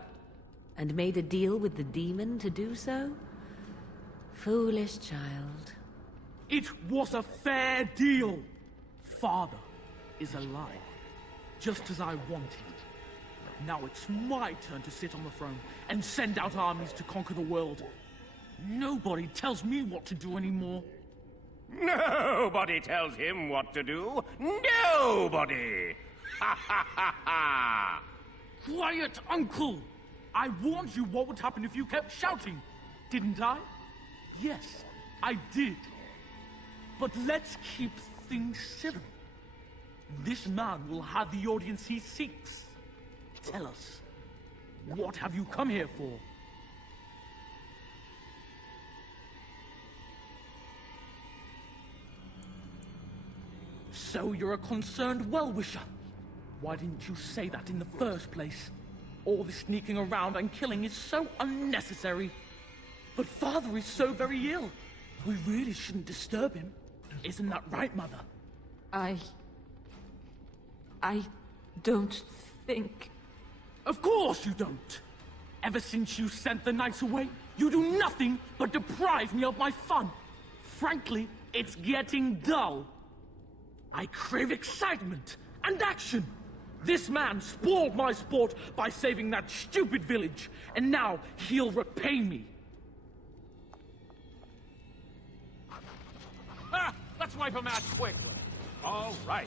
And made a deal with the demon to do so? Foolish child. It was a fair deal. Father is alive, just as I wanted. Now it's my turn to sit on the throne and send out armies to conquer the world. Nobody tells me what to do anymore. Nobody tells him what to do. Nobody! Ha ha ha ha! Quiet, Uncle! I warned you what would happen if you kept shouting, didn't I? Yes, I did. But let's keep things civil. This man will have the audience he seeks. Tell us, what have you come here for? So you're a concerned well-wisher. Why didn't you say that in the first place? All this sneaking around and killing is so unnecessary. But Father is so very ill. We really shouldn't disturb him. Isn't that right, Mother? I don't think... Of course you don't! Ever since you sent the knights away, you do nothing but deprive me of my fun. Frankly, it's getting dull. I crave excitement and action. This man spoiled my sport by saving that stupid village, and now he'll repay me. Ah, let's wipe him out quickly. All right.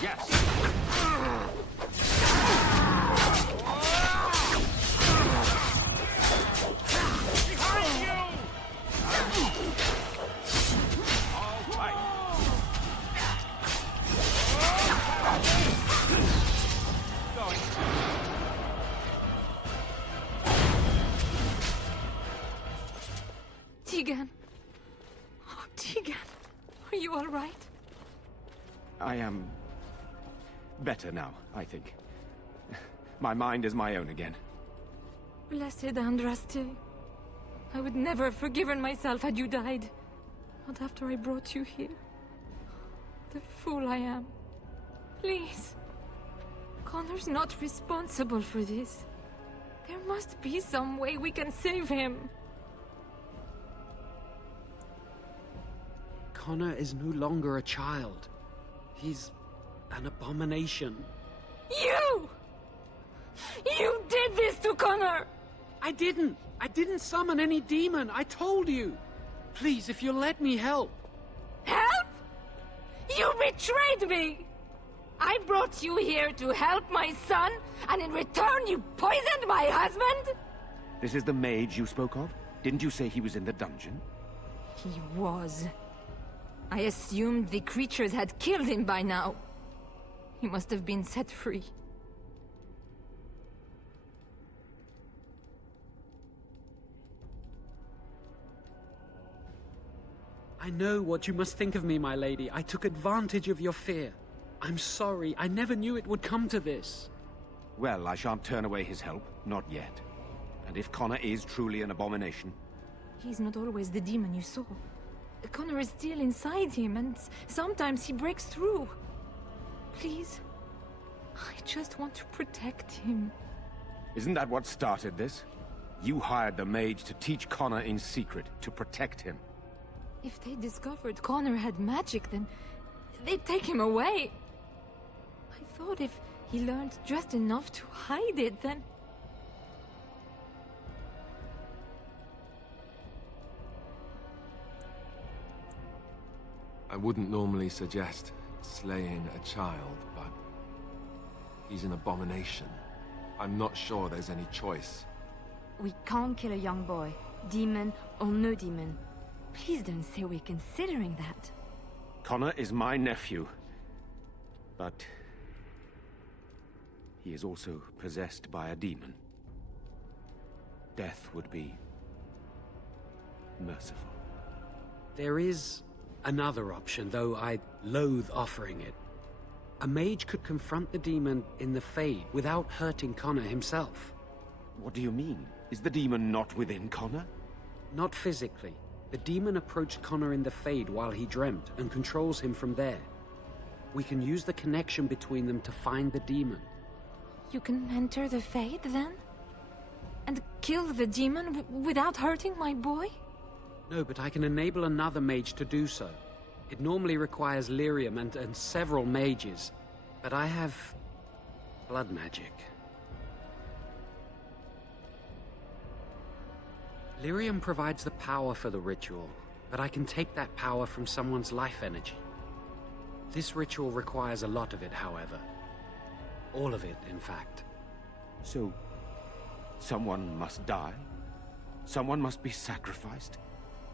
Yes. Behind you! All right. Going. Tegan. Oh, Tegan. Are you all right? I am better now, I think. My mind is my own again. Blessed Andraste. I would never have forgiven myself had you died. Not after I brought you here. The fool I am. Please. Connor's not responsible for this. There must be some way we can save him. Connor is no longer a child. He's an abomination. You! You did this to Connor! I didn't summon any demon, I told you. Please, if you'll let me help. Help? You betrayed me! I brought you here to help my son, and in return you poisoned my husband? This is the mage you spoke of? Didn't you say he was in the dungeon? He was. I assumed the creatures had killed him by now. He must have been set free. I know what you must think of me, my lady. I took advantage of your fear. I'm sorry. I never knew it would come to this. Well, I shan't turn away his help. Not yet. And if Connor is truly an abomination... He's not always the demon you saw. Connor is still inside him, and sometimes he breaks through. Please, I just want to protect him. Isn't that what started this? You hired the mage to teach Connor in secret, to protect him. If they discovered Connor had magic, then they'd take him away. I thought if he learned just enough to hide it, then... I wouldn't normally suggest slaying a child, but he's an abomination. I'm not sure there's any choice. We can't kill a young boy, demon or no demon. Please don't say we're considering that. Connor is my nephew, but he is also possessed by a demon. Death would be merciful. There is another option, though I loathe offering it. A mage could confront the demon in the Fade without hurting Connor himself. What do you mean? Is the demon not within Connor? Not physically. The demon approached Connor in the Fade while he dreamt and controls him from there. We can use the connection between them to find the demon. You can enter the Fade, then? And kill the demon without hurting my boy? No, but I can enable another mage to do so. It normally requires lyrium and several mages, but I have blood magic. Lyrium provides the power for the ritual, but I can take that power from someone's life energy. This ritual requires a lot of it, however. All of it, in fact. So, someone must die? Someone must be sacrificed?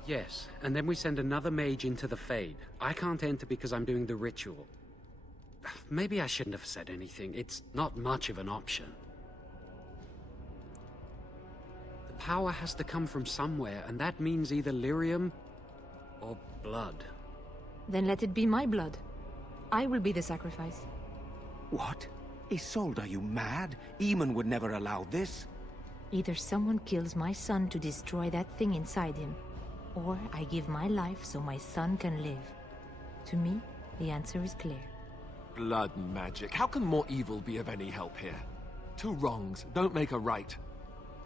Yes, and then we send another mage into the Fade. I can't enter because I'm doing the ritual. Maybe I shouldn't have said anything. It's not much of an option. The power has to come from somewhere, and that means either lyrium or blood. Then let it be my blood. I will be the sacrifice. What? Isolde, are you mad? Eamon would never allow this. Either someone kills my son to destroy that thing inside him, or I give my life so my son can live. To me, the answer is clear. Blood magic. How can more evil be of any help here? Two wrongs don't make a right.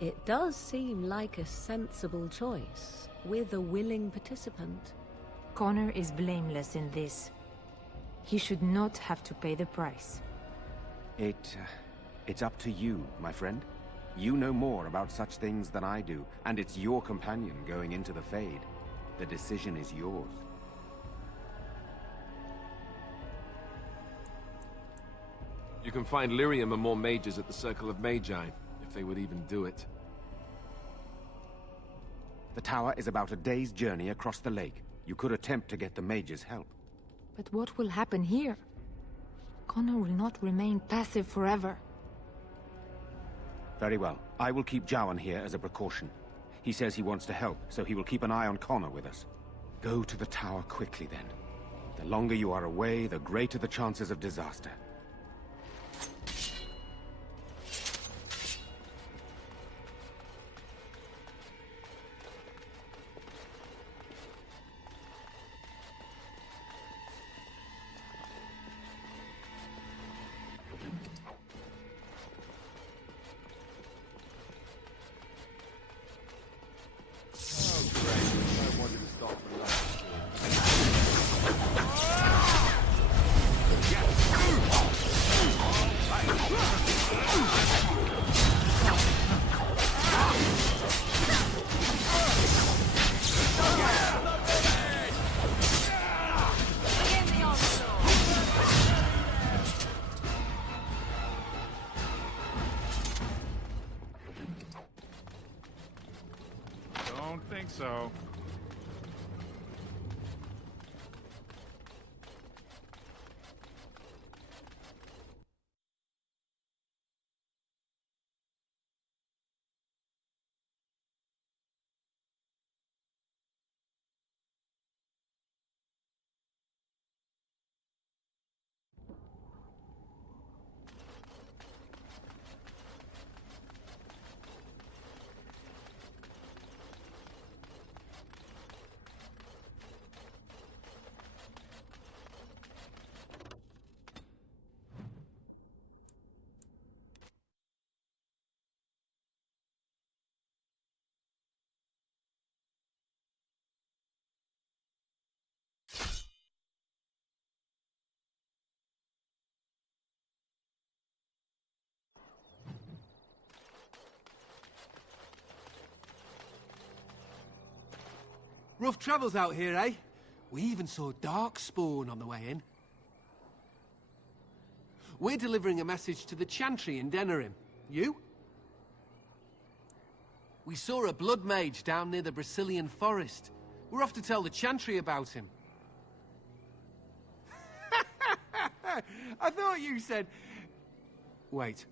It does seem like a sensible choice, with a willing participant. Connor is blameless in this. He should not have to pay the price. It's up to you, my friend. You know more about such things than I do, and it's your companion going into the Fade. The decision is yours. You can find lyrium and more mages at the Circle of Magi, if they would even do it. The tower is about a day's journey across the lake. You could attempt to get the mages' help. But what will happen here? Connor will not remain passive forever. Very well. I will keep Jowan here as a precaution. He says he wants to help, so he will keep an eye on Connor with us. Go to the tower quickly, then. The longer you are away, the greater the chances of disaster. So... Rough travels out here, eh? We even saw Darkspawn on the way in. We're delivering a message to the Chantry in Denerim. You? We saw a blood mage down near the Brazilian forest. We're off to tell the Chantry about him. I thought you said... Wait.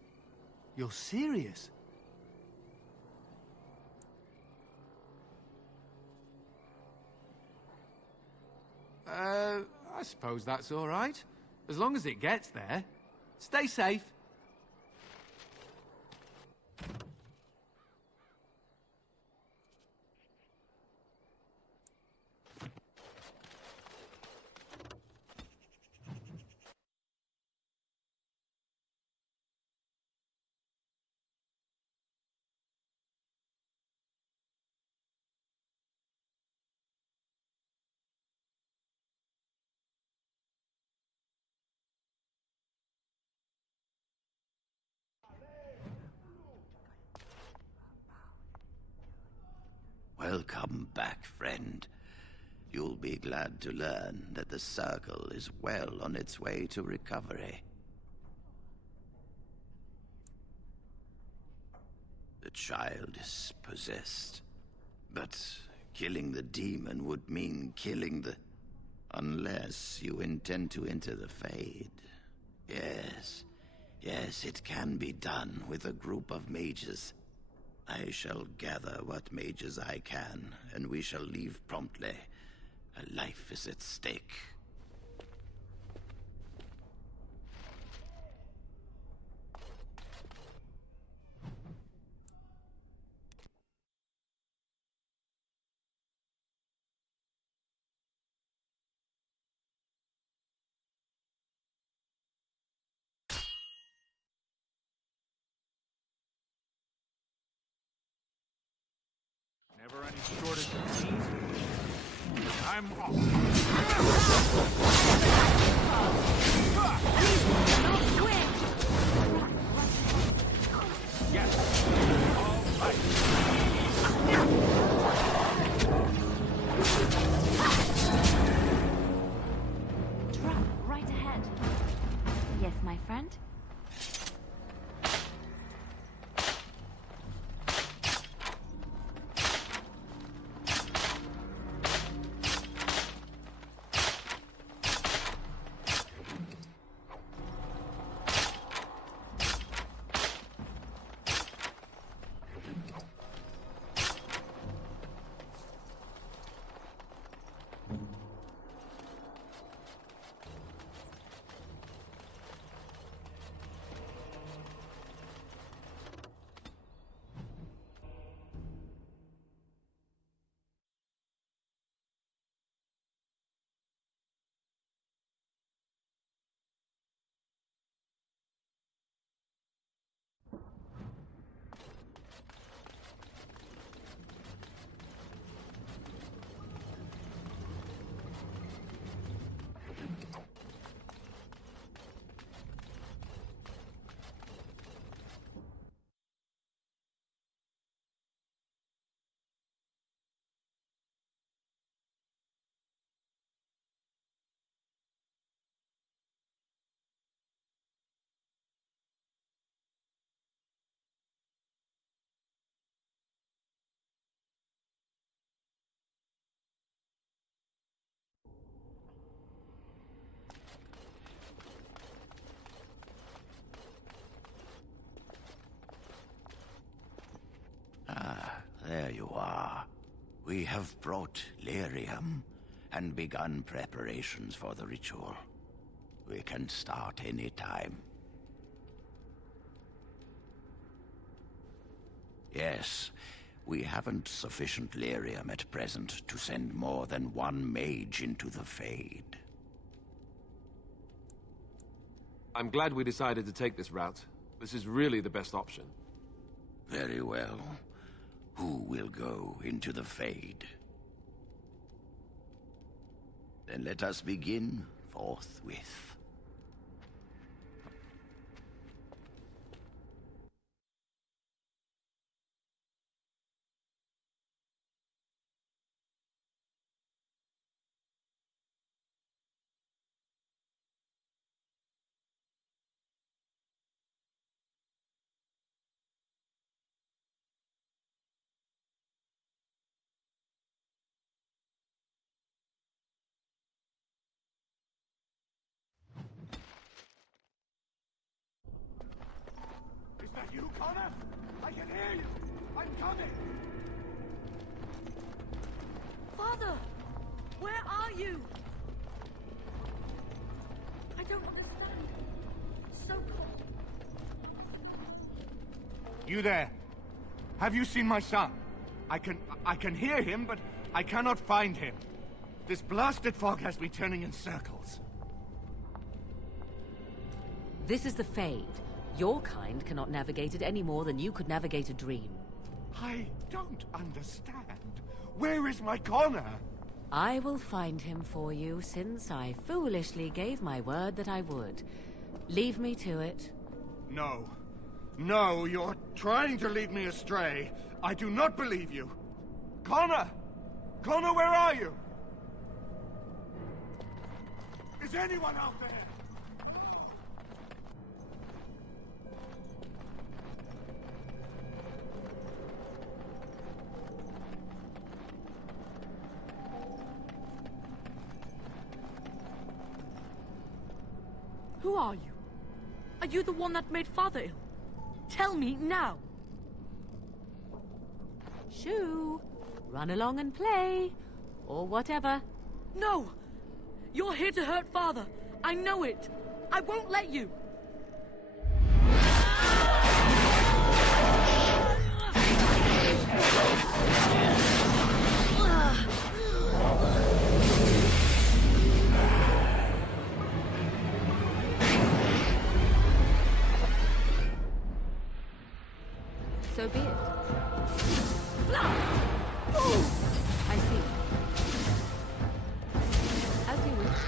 You're serious? I suppose that's all right. As long as it gets there. Stay safe. Welcome back, friend. You'll be glad to learn that the Circle is well on its way to recovery. The child is possessed, but Killing the demon would mean killing the... Unless you intend to enter the Fade. Yes. Yes, it can be done with a group of mages. I shall gather what mages I can, and we shall leave promptly. A life is at stake. Never any shortage of these. I'm off. Yes. All right. Trap right ahead. Yes, my friend? There you are. We have brought lyrium and begun preparations for the ritual. We can start any time. Yes, we haven't sufficient lyrium at present to send more than one mage into the Fade. I'm glad we decided to take this route. This is really the best option. Very well. Who will go into the Fade? Then let us begin forthwith. Is that you, Connor? I can hear you. I'm coming. Father! Where are you? I don't understand. It's so cold. You there? Have you seen my son? I can hear him, but I cannot find him. This blasted fog has me turning in circles. This is the Fade. Your kind cannot navigate it any more than you could navigate a dream. I don't understand. Where is my Connor? I will find him for you, since I foolishly gave my word that I would. Leave me to it. No. No, you're trying to lead me astray. I do not believe you. Connor! Connor, where are you? Is anyone out there? Who are you? Are you the one that made Father ill? Tell me now! Shoo! Run along and play. Or whatever. No! You're here to hurt Father. I know it. I won't let you. So be it. I see. As you wish.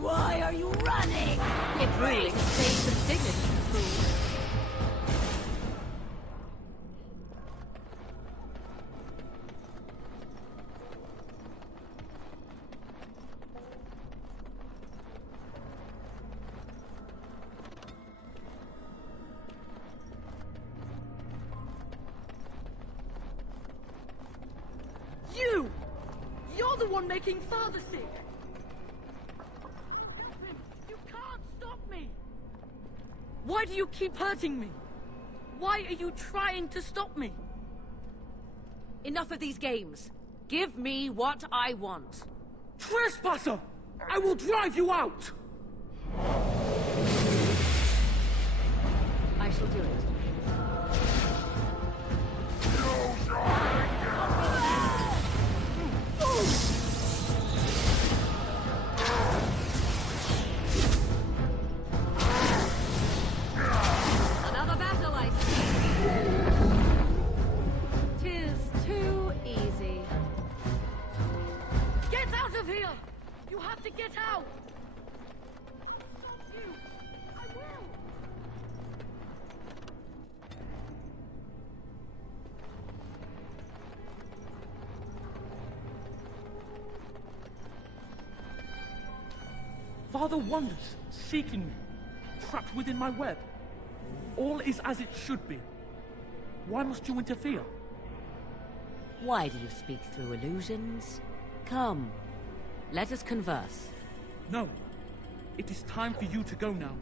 Why are you running? It ruling stays with dignity, fool. You're the one making Father sick! Help him! You can't stop me! Why do you keep hurting me? Why are you trying to stop me? Enough of these games. Give me what I want. Trespasser! I will drive you out! I shall do it. Another battle, I see. 'Tis too easy. Get out of here! You have to get out! Stop you! I will! Father wanders, seeking me, trapped within my web. All is as it should be. Why must you interfere? Why do you speak through illusions? Come, let us converse. No. It is time for you to go now.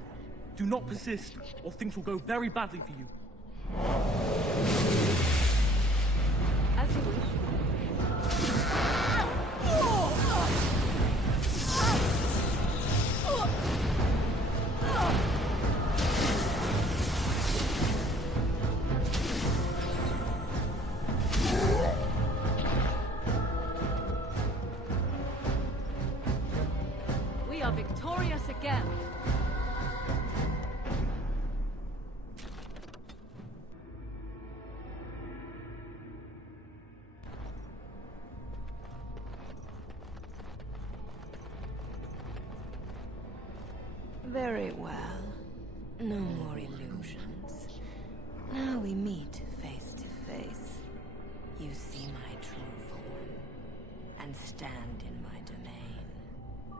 Do not persist, or things will go very badly for you. As you wish. We are victorious again. Very well. No more illusions. Now we meet face to face. You see my true form, and stand in my domain.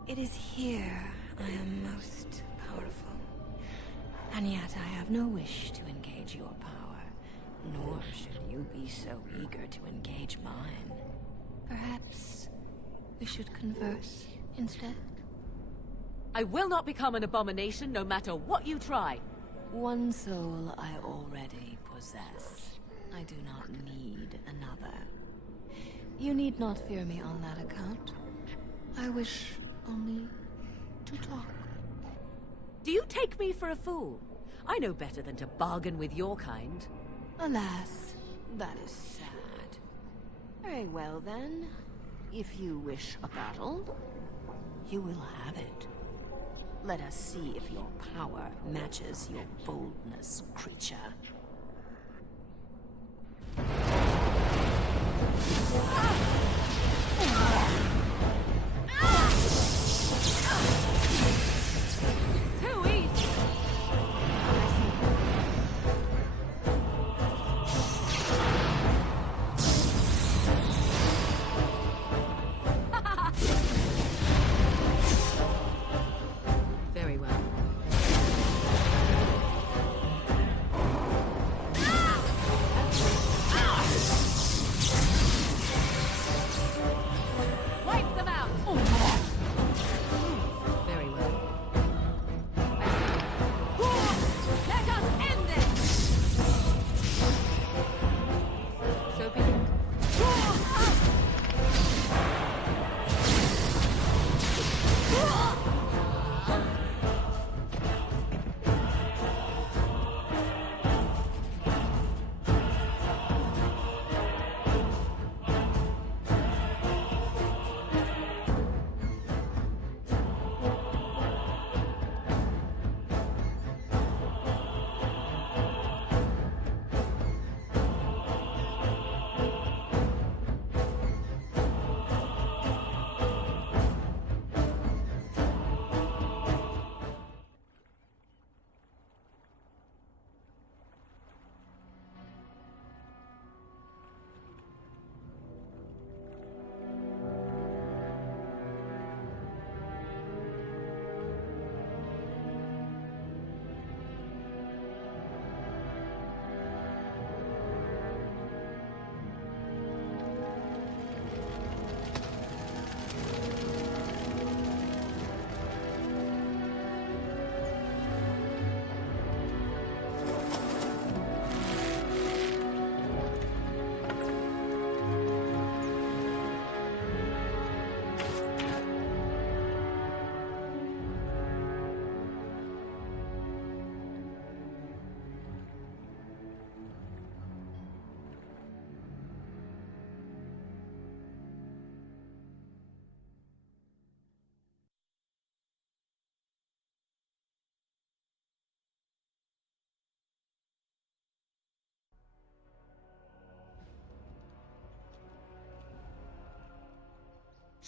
It is here I am most powerful. And yet I have no wish to engage your power, nor should you be so eager to engage mine. Perhaps we should converse instead? I will not become an abomination no matter what you try. One soul I already possess. I do not need another. You need not fear me on that account. I wish only to talk. Do you take me for a fool? I know better than to bargain with your kind. Alas, that is sad. Very well then. If you wish a battle, you will have it. Let us see if your power matches your boldness, creature. Too easy. Very well.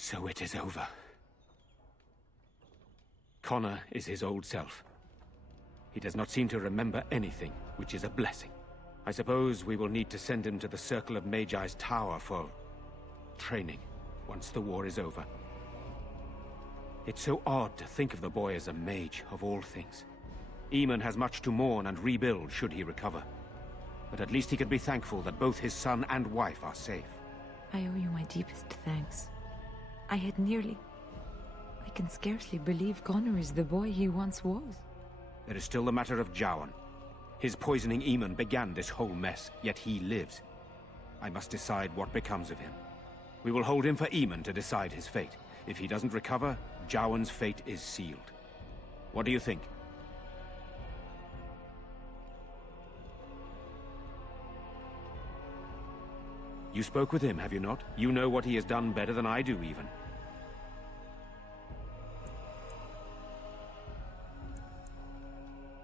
So it is over. Connor is his old self. He does not seem to remember anything, which is a blessing. I suppose we will need to send him to the Circle of Magi's tower for training, once the war is over. It's so odd to think of the boy as a mage, of all things. Eamon has much to mourn and rebuild should he recover. But at least he can be thankful that both his son and wife are safe. I owe you my deepest thanks. I can scarcely believe Connor is the boy he once was. There is still the matter of Jowan. His poisoning Eamon began this whole mess, yet he lives. I must decide what becomes of him. We will hold him for Eamon to decide his fate. If he doesn't recover, Jowan's fate is sealed. What do you think? You spoke with him, have you not? You know what he has done better than I do, even.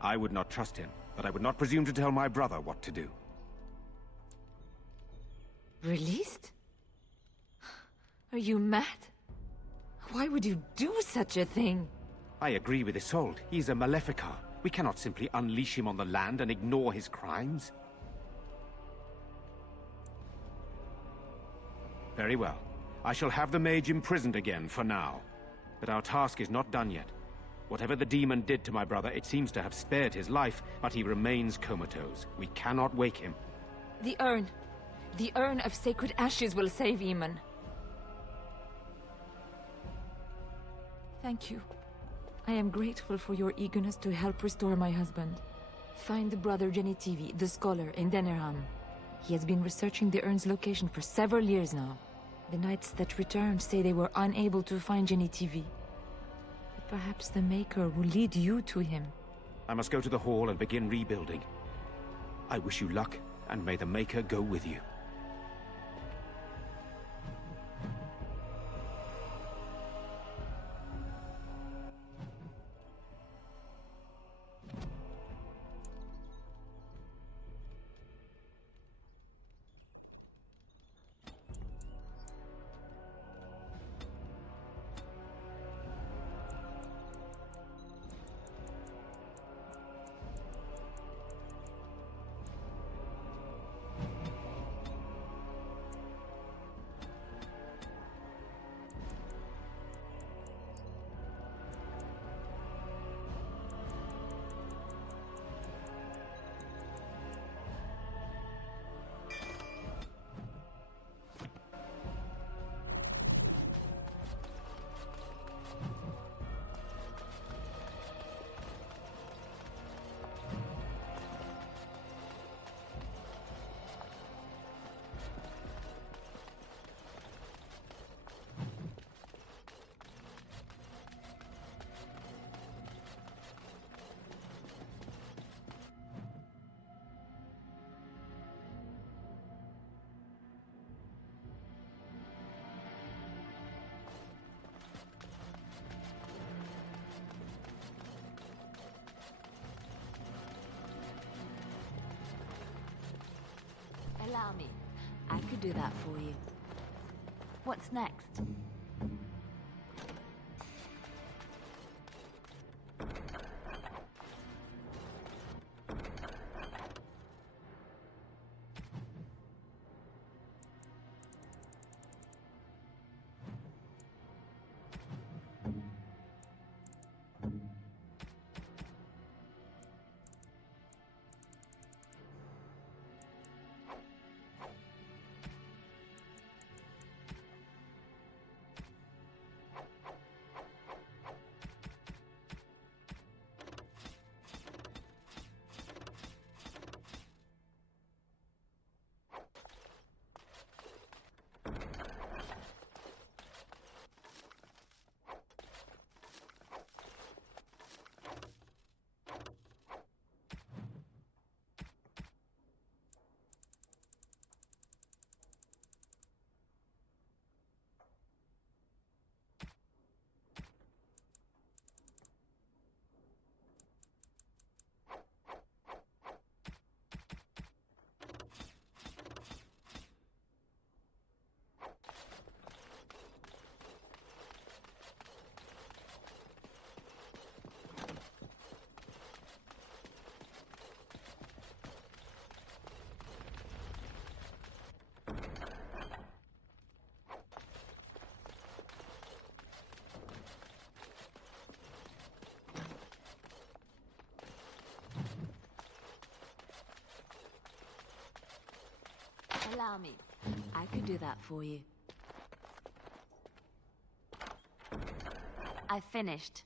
I would not trust him, but I would not presume to tell my brother what to do. Released? Are you mad? Why would you do such a thing? I agree with Isolde. He's a Maleficar. We cannot simply unleash him on the land and ignore his crimes. Very well. I shall have the mage imprisoned again for now. But our task is not done yet. Whatever the demon did to my brother, it seems to have spared his life, but he remains comatose. We cannot wake him. The urn of sacred ashes will save Eamon. Thank you. I am grateful for your eagerness to help restore my husband. Find Brother Genitivi, the scholar, in Denerham. He has been researching the urn's location for several years now. The knights that returned say they were unable to find Genitivi. But perhaps the Maker will lead you to him. I must go to the hall and begin rebuilding. I wish you luck, and may the Maker go with you. Allow me. I could do that for you. What's next? Allow me. I could do that for you. I finished.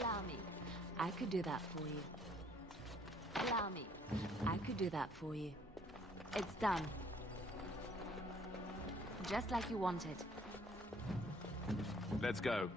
Allow me. I could do that for you. Allow me. I could do that for you. It's done. Just like you wanted. Let's go.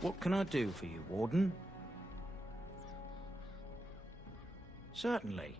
What can I do for you, Warden? Certainly.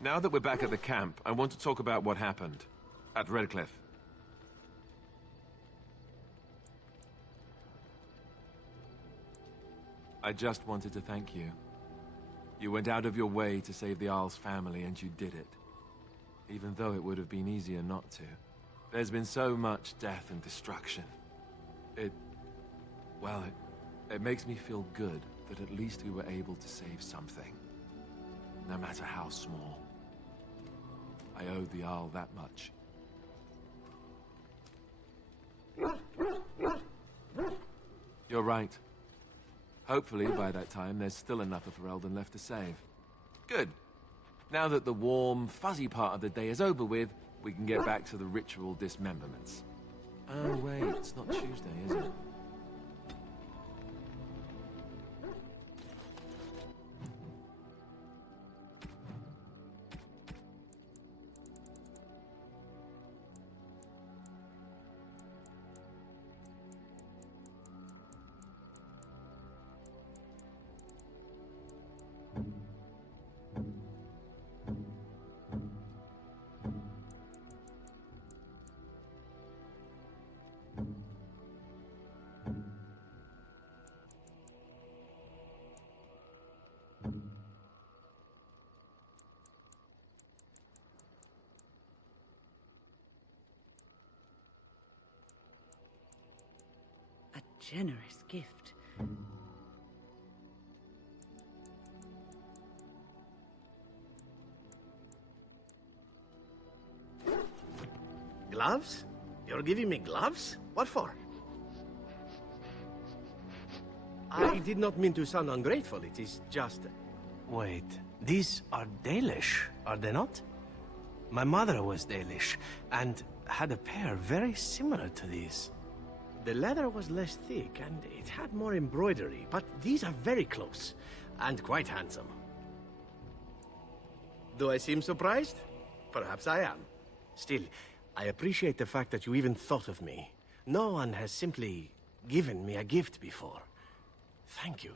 Now that we're back at the camp, I want to talk about what happened at Redcliffe. I just wanted to thank you. You went out of your way to save the Isle's family, and you did it. Even though it would have been easier not to. There's been so much death and destruction. Well, it makes me feel good that at least we were able to save something. No matter how small. I owe the Isle that much. You're right. Hopefully, by that time, there's still enough of Ferelden left to save. Good. Now that the warm, fuzzy part of the day is over with, we can get back to the ritual dismemberments. Oh, wait, it's not Tuesday, is it? Generous gift. Gloves? You're giving me gloves? What for? I did not mean to sound ungrateful, it is just... Wait, these are Dalish, are they not? My mother was Dalish, and had a pair very similar to these. The leather was less thick, and it had more embroidery, but these are very close, and quite handsome. Do I seem surprised? Perhaps I am. Still, I appreciate the fact that you even thought of me. No one has simply given me a gift before. Thank you.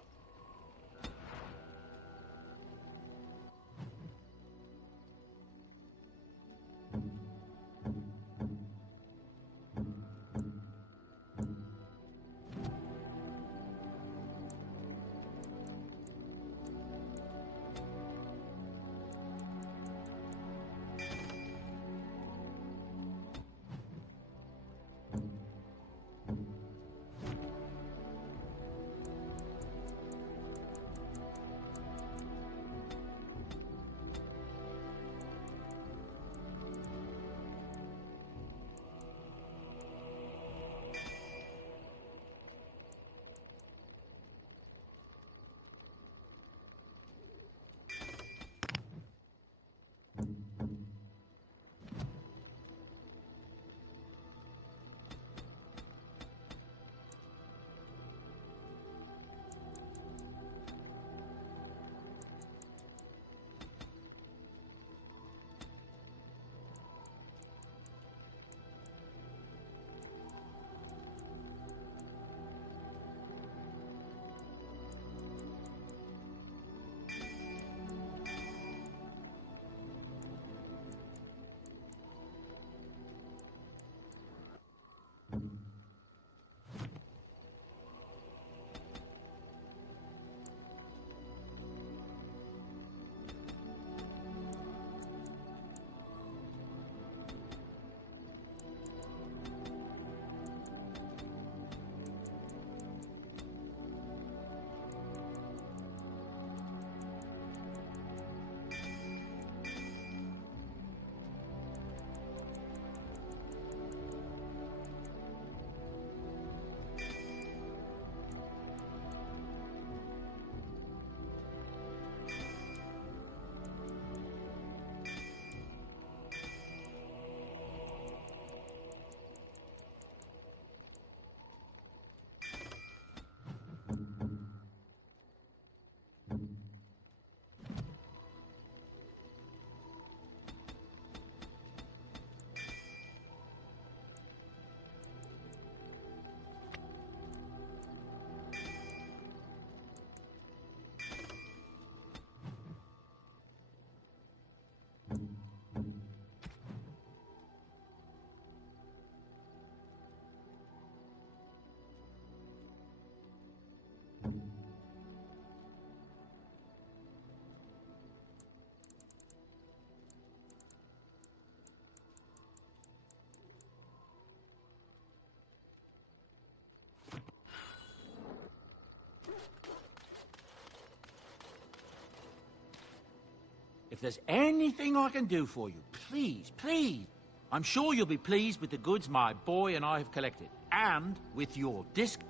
there's anything I can do for you, please, please. I'm sure you'll be pleased with the goods my boy and I have collected, and with your disc.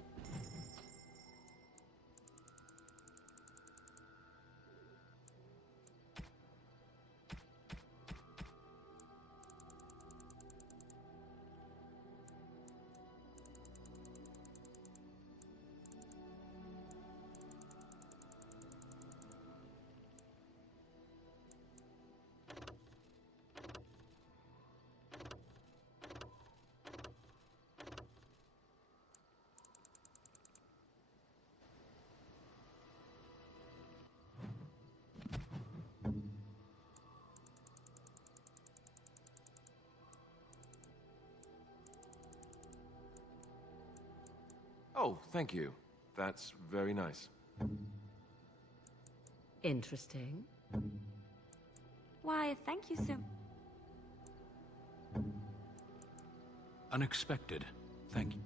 Oh, thank you. That's very nice. Interesting. Why, thank you so... Unexpected. Thank you.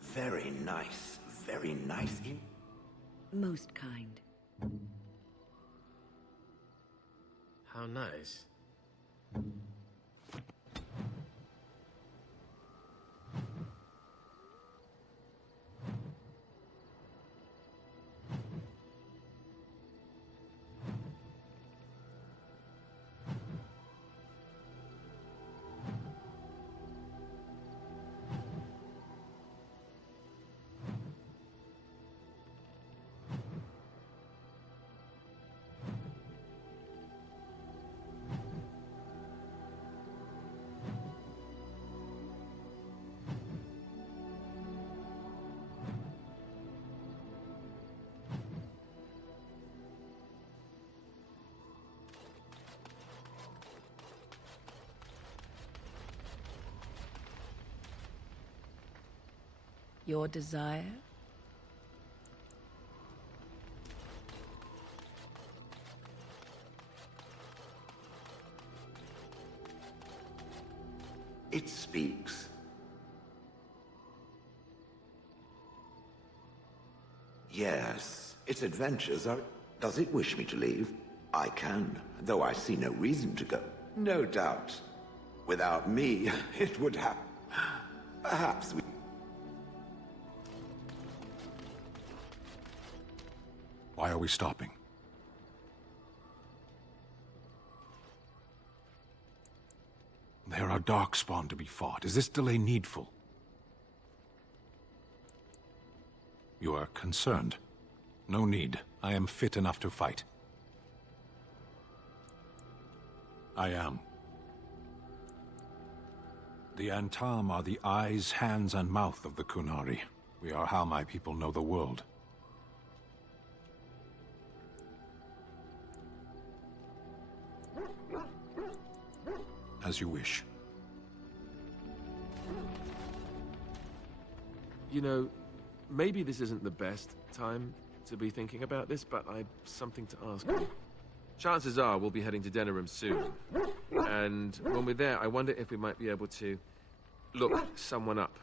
Very nice. Very nice. Most kind. How nice. Your desire? It speaks. Yes, its adventures are... Does it wish me to leave? I can, though I see no reason to go. No doubt. Without me, it would have... Perhaps we... Why are we stopping? There are darkspawn to be fought. Is this delay needful? You are concerned. No need. I am fit enough to fight. I am. The Antam are the eyes, hands, and mouth of the Kunari. We are how my people know the world. As you wish. You know, maybe this isn't the best time to be thinking about this, but I've something to ask you. Chances are we'll be heading to Denerim soon. And when we're there, I wonder if we might be able to look someone up.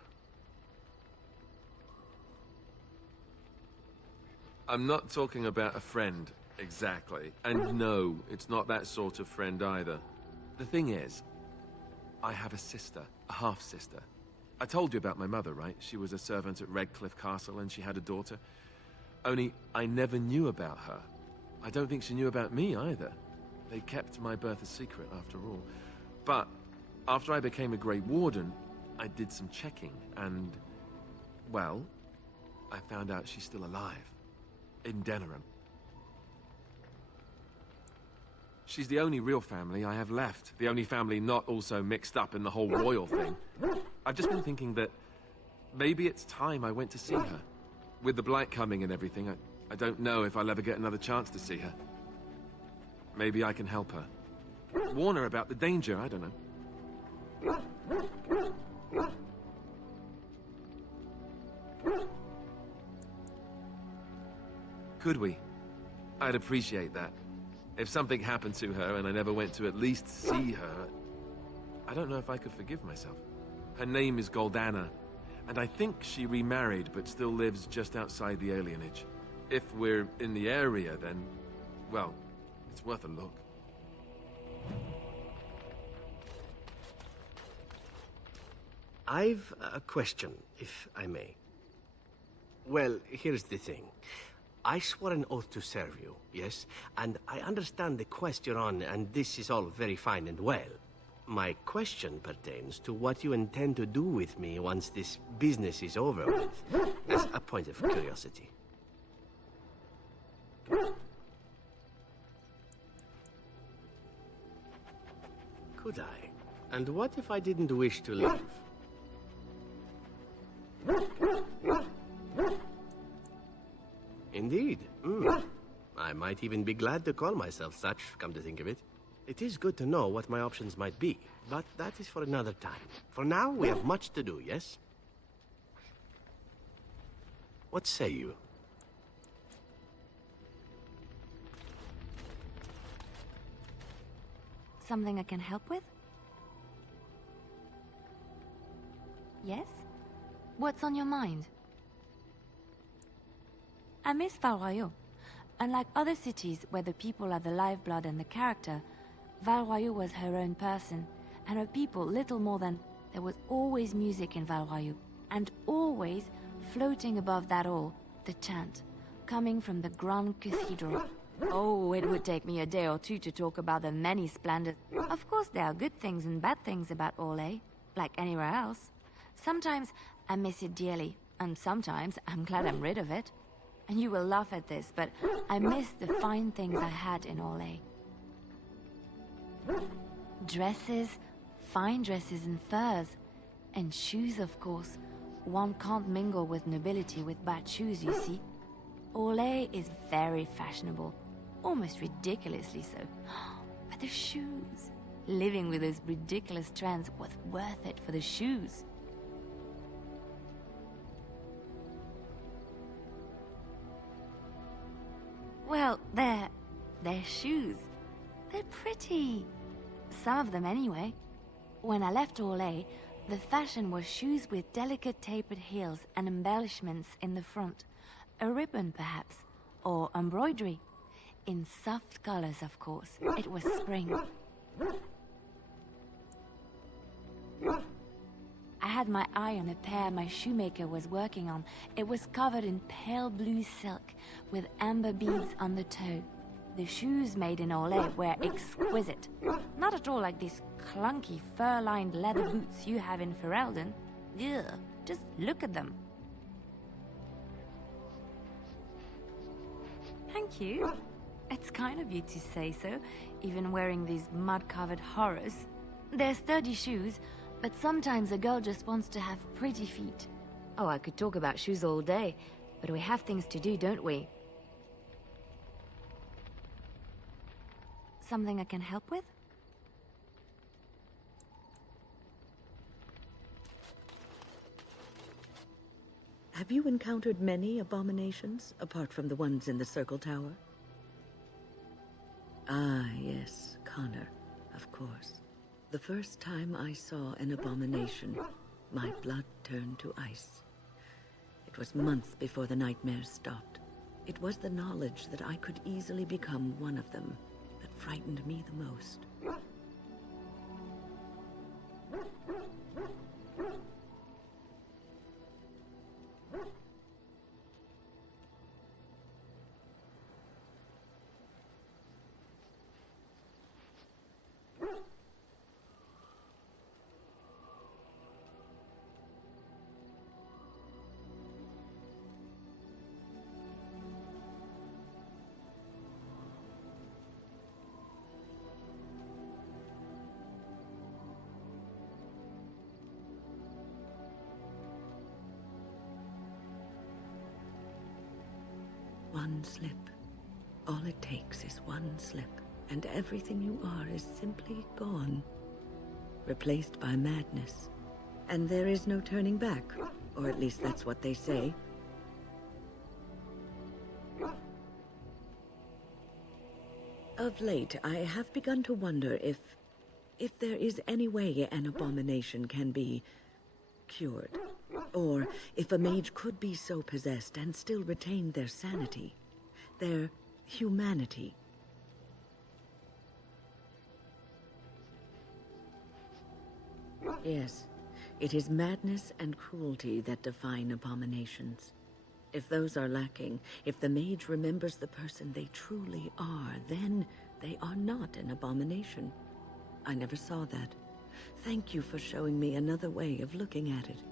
I'm not talking about a friend, exactly. And no, it's not that sort of friend either. The thing is, I have a sister, a half-sister. I told you about my mother, right? She was a servant at Redcliffe Castle and she had a daughter. Only, I never knew about her. I don't think she knew about me either. They kept my birth a secret, after all. But, after I became a Grey Warden, I did some checking and, well, I found out she's still alive. In Denerim. She's the only real family I have left. The only family not also mixed up in the whole royal thing. I've just been thinking that maybe it's time I went to see her. With the blight coming and everything, I don't know if I'll ever get another chance to see her. Maybe I can help her. Warn her about the danger, I don't know. Could we? I'd appreciate that. If something happened to her and I never went to at least see her, I don't know if I could forgive myself. Her name is Goldana, and I think she remarried but still lives just outside the alienage. If we're in the area, then, well, it's worth a look. I've a question, if I may. Well, here's the thing. I swore an oath to serve you, yes? And I understand the quest you're on, and this is all very fine and well. My question pertains to what you intend to do with me once this business is over with, as a point of curiosity. Could I? And what if I didn't wish to leave? Indeed. I might even be glad to call myself such, come to think of it. It is good to know what my options might be, but that is for another time. For now, we have much to do, yes? What say you? Something I can help with? Yes? What's on your mind? I miss Val Royeaux. Unlike other cities where the people are the lifeblood and the character, Val Royeaux was her own person, and her people little more than... There was always music in Val Royeaux, and always, floating above that all, the chant, coming from the Grand Cathedral. Oh, it would take me a day or two to talk about the many splendors. Of course there are good things and bad things about Orlais, like anywhere else. Sometimes I miss it dearly, and sometimes I'm glad I'm rid of it. And you will laugh at this, but I miss the fine things I had in Orlais. Dresses, fine dresses and furs, and shoes, of course. One can't mingle with nobility with bad shoes, you see. Orlais is very fashionable, almost ridiculously so. But the shoes, living with those ridiculous trends was worth it for the shoes. Well, they're shoes. They're pretty. Some of them anyway. When I left Orlais, the fashion was shoes with delicate tapered heels and embellishments in the front. A ribbon, perhaps, or embroidery. In soft colors, of course. It was spring. I had my eye on a pair my shoemaker was working on. It was covered in pale blue silk, with amber beads on the toe. The shoes made in Orlais were exquisite. Not at all like these clunky, fur-lined leather boots you have in Ferelden. Ugh, just look at them. Thank you. It's kind of you to say so, even wearing these mud-covered horrors. They're sturdy shoes, but sometimes a girl just wants to have pretty feet. Oh, I could talk about shoes all day, but we have things to do, don't we? Something I can help with? Have you encountered many abominations, apart from the ones in the Circle Tower? Ah, yes, Connor, of course. The first time I saw an abomination, my blood turned to ice. It was months before the nightmares stopped. It was the knowledge that I could easily become one of them that frightened me the most. One slip. All it takes is one slip, and everything you are is simply gone. Replaced by madness. And there is no turning back, or at least that's what they say. Of late, I have begun to wonder if there is any way an abomination can be cured. Or if a mage could be so possessed and still retain their sanity, their humanity. Yes. It is madness and cruelty that define abominations. If those are lacking, if the mage remembers the person they truly are, then they are not an abomination. I never saw that. Thank you for showing me another way of looking at it.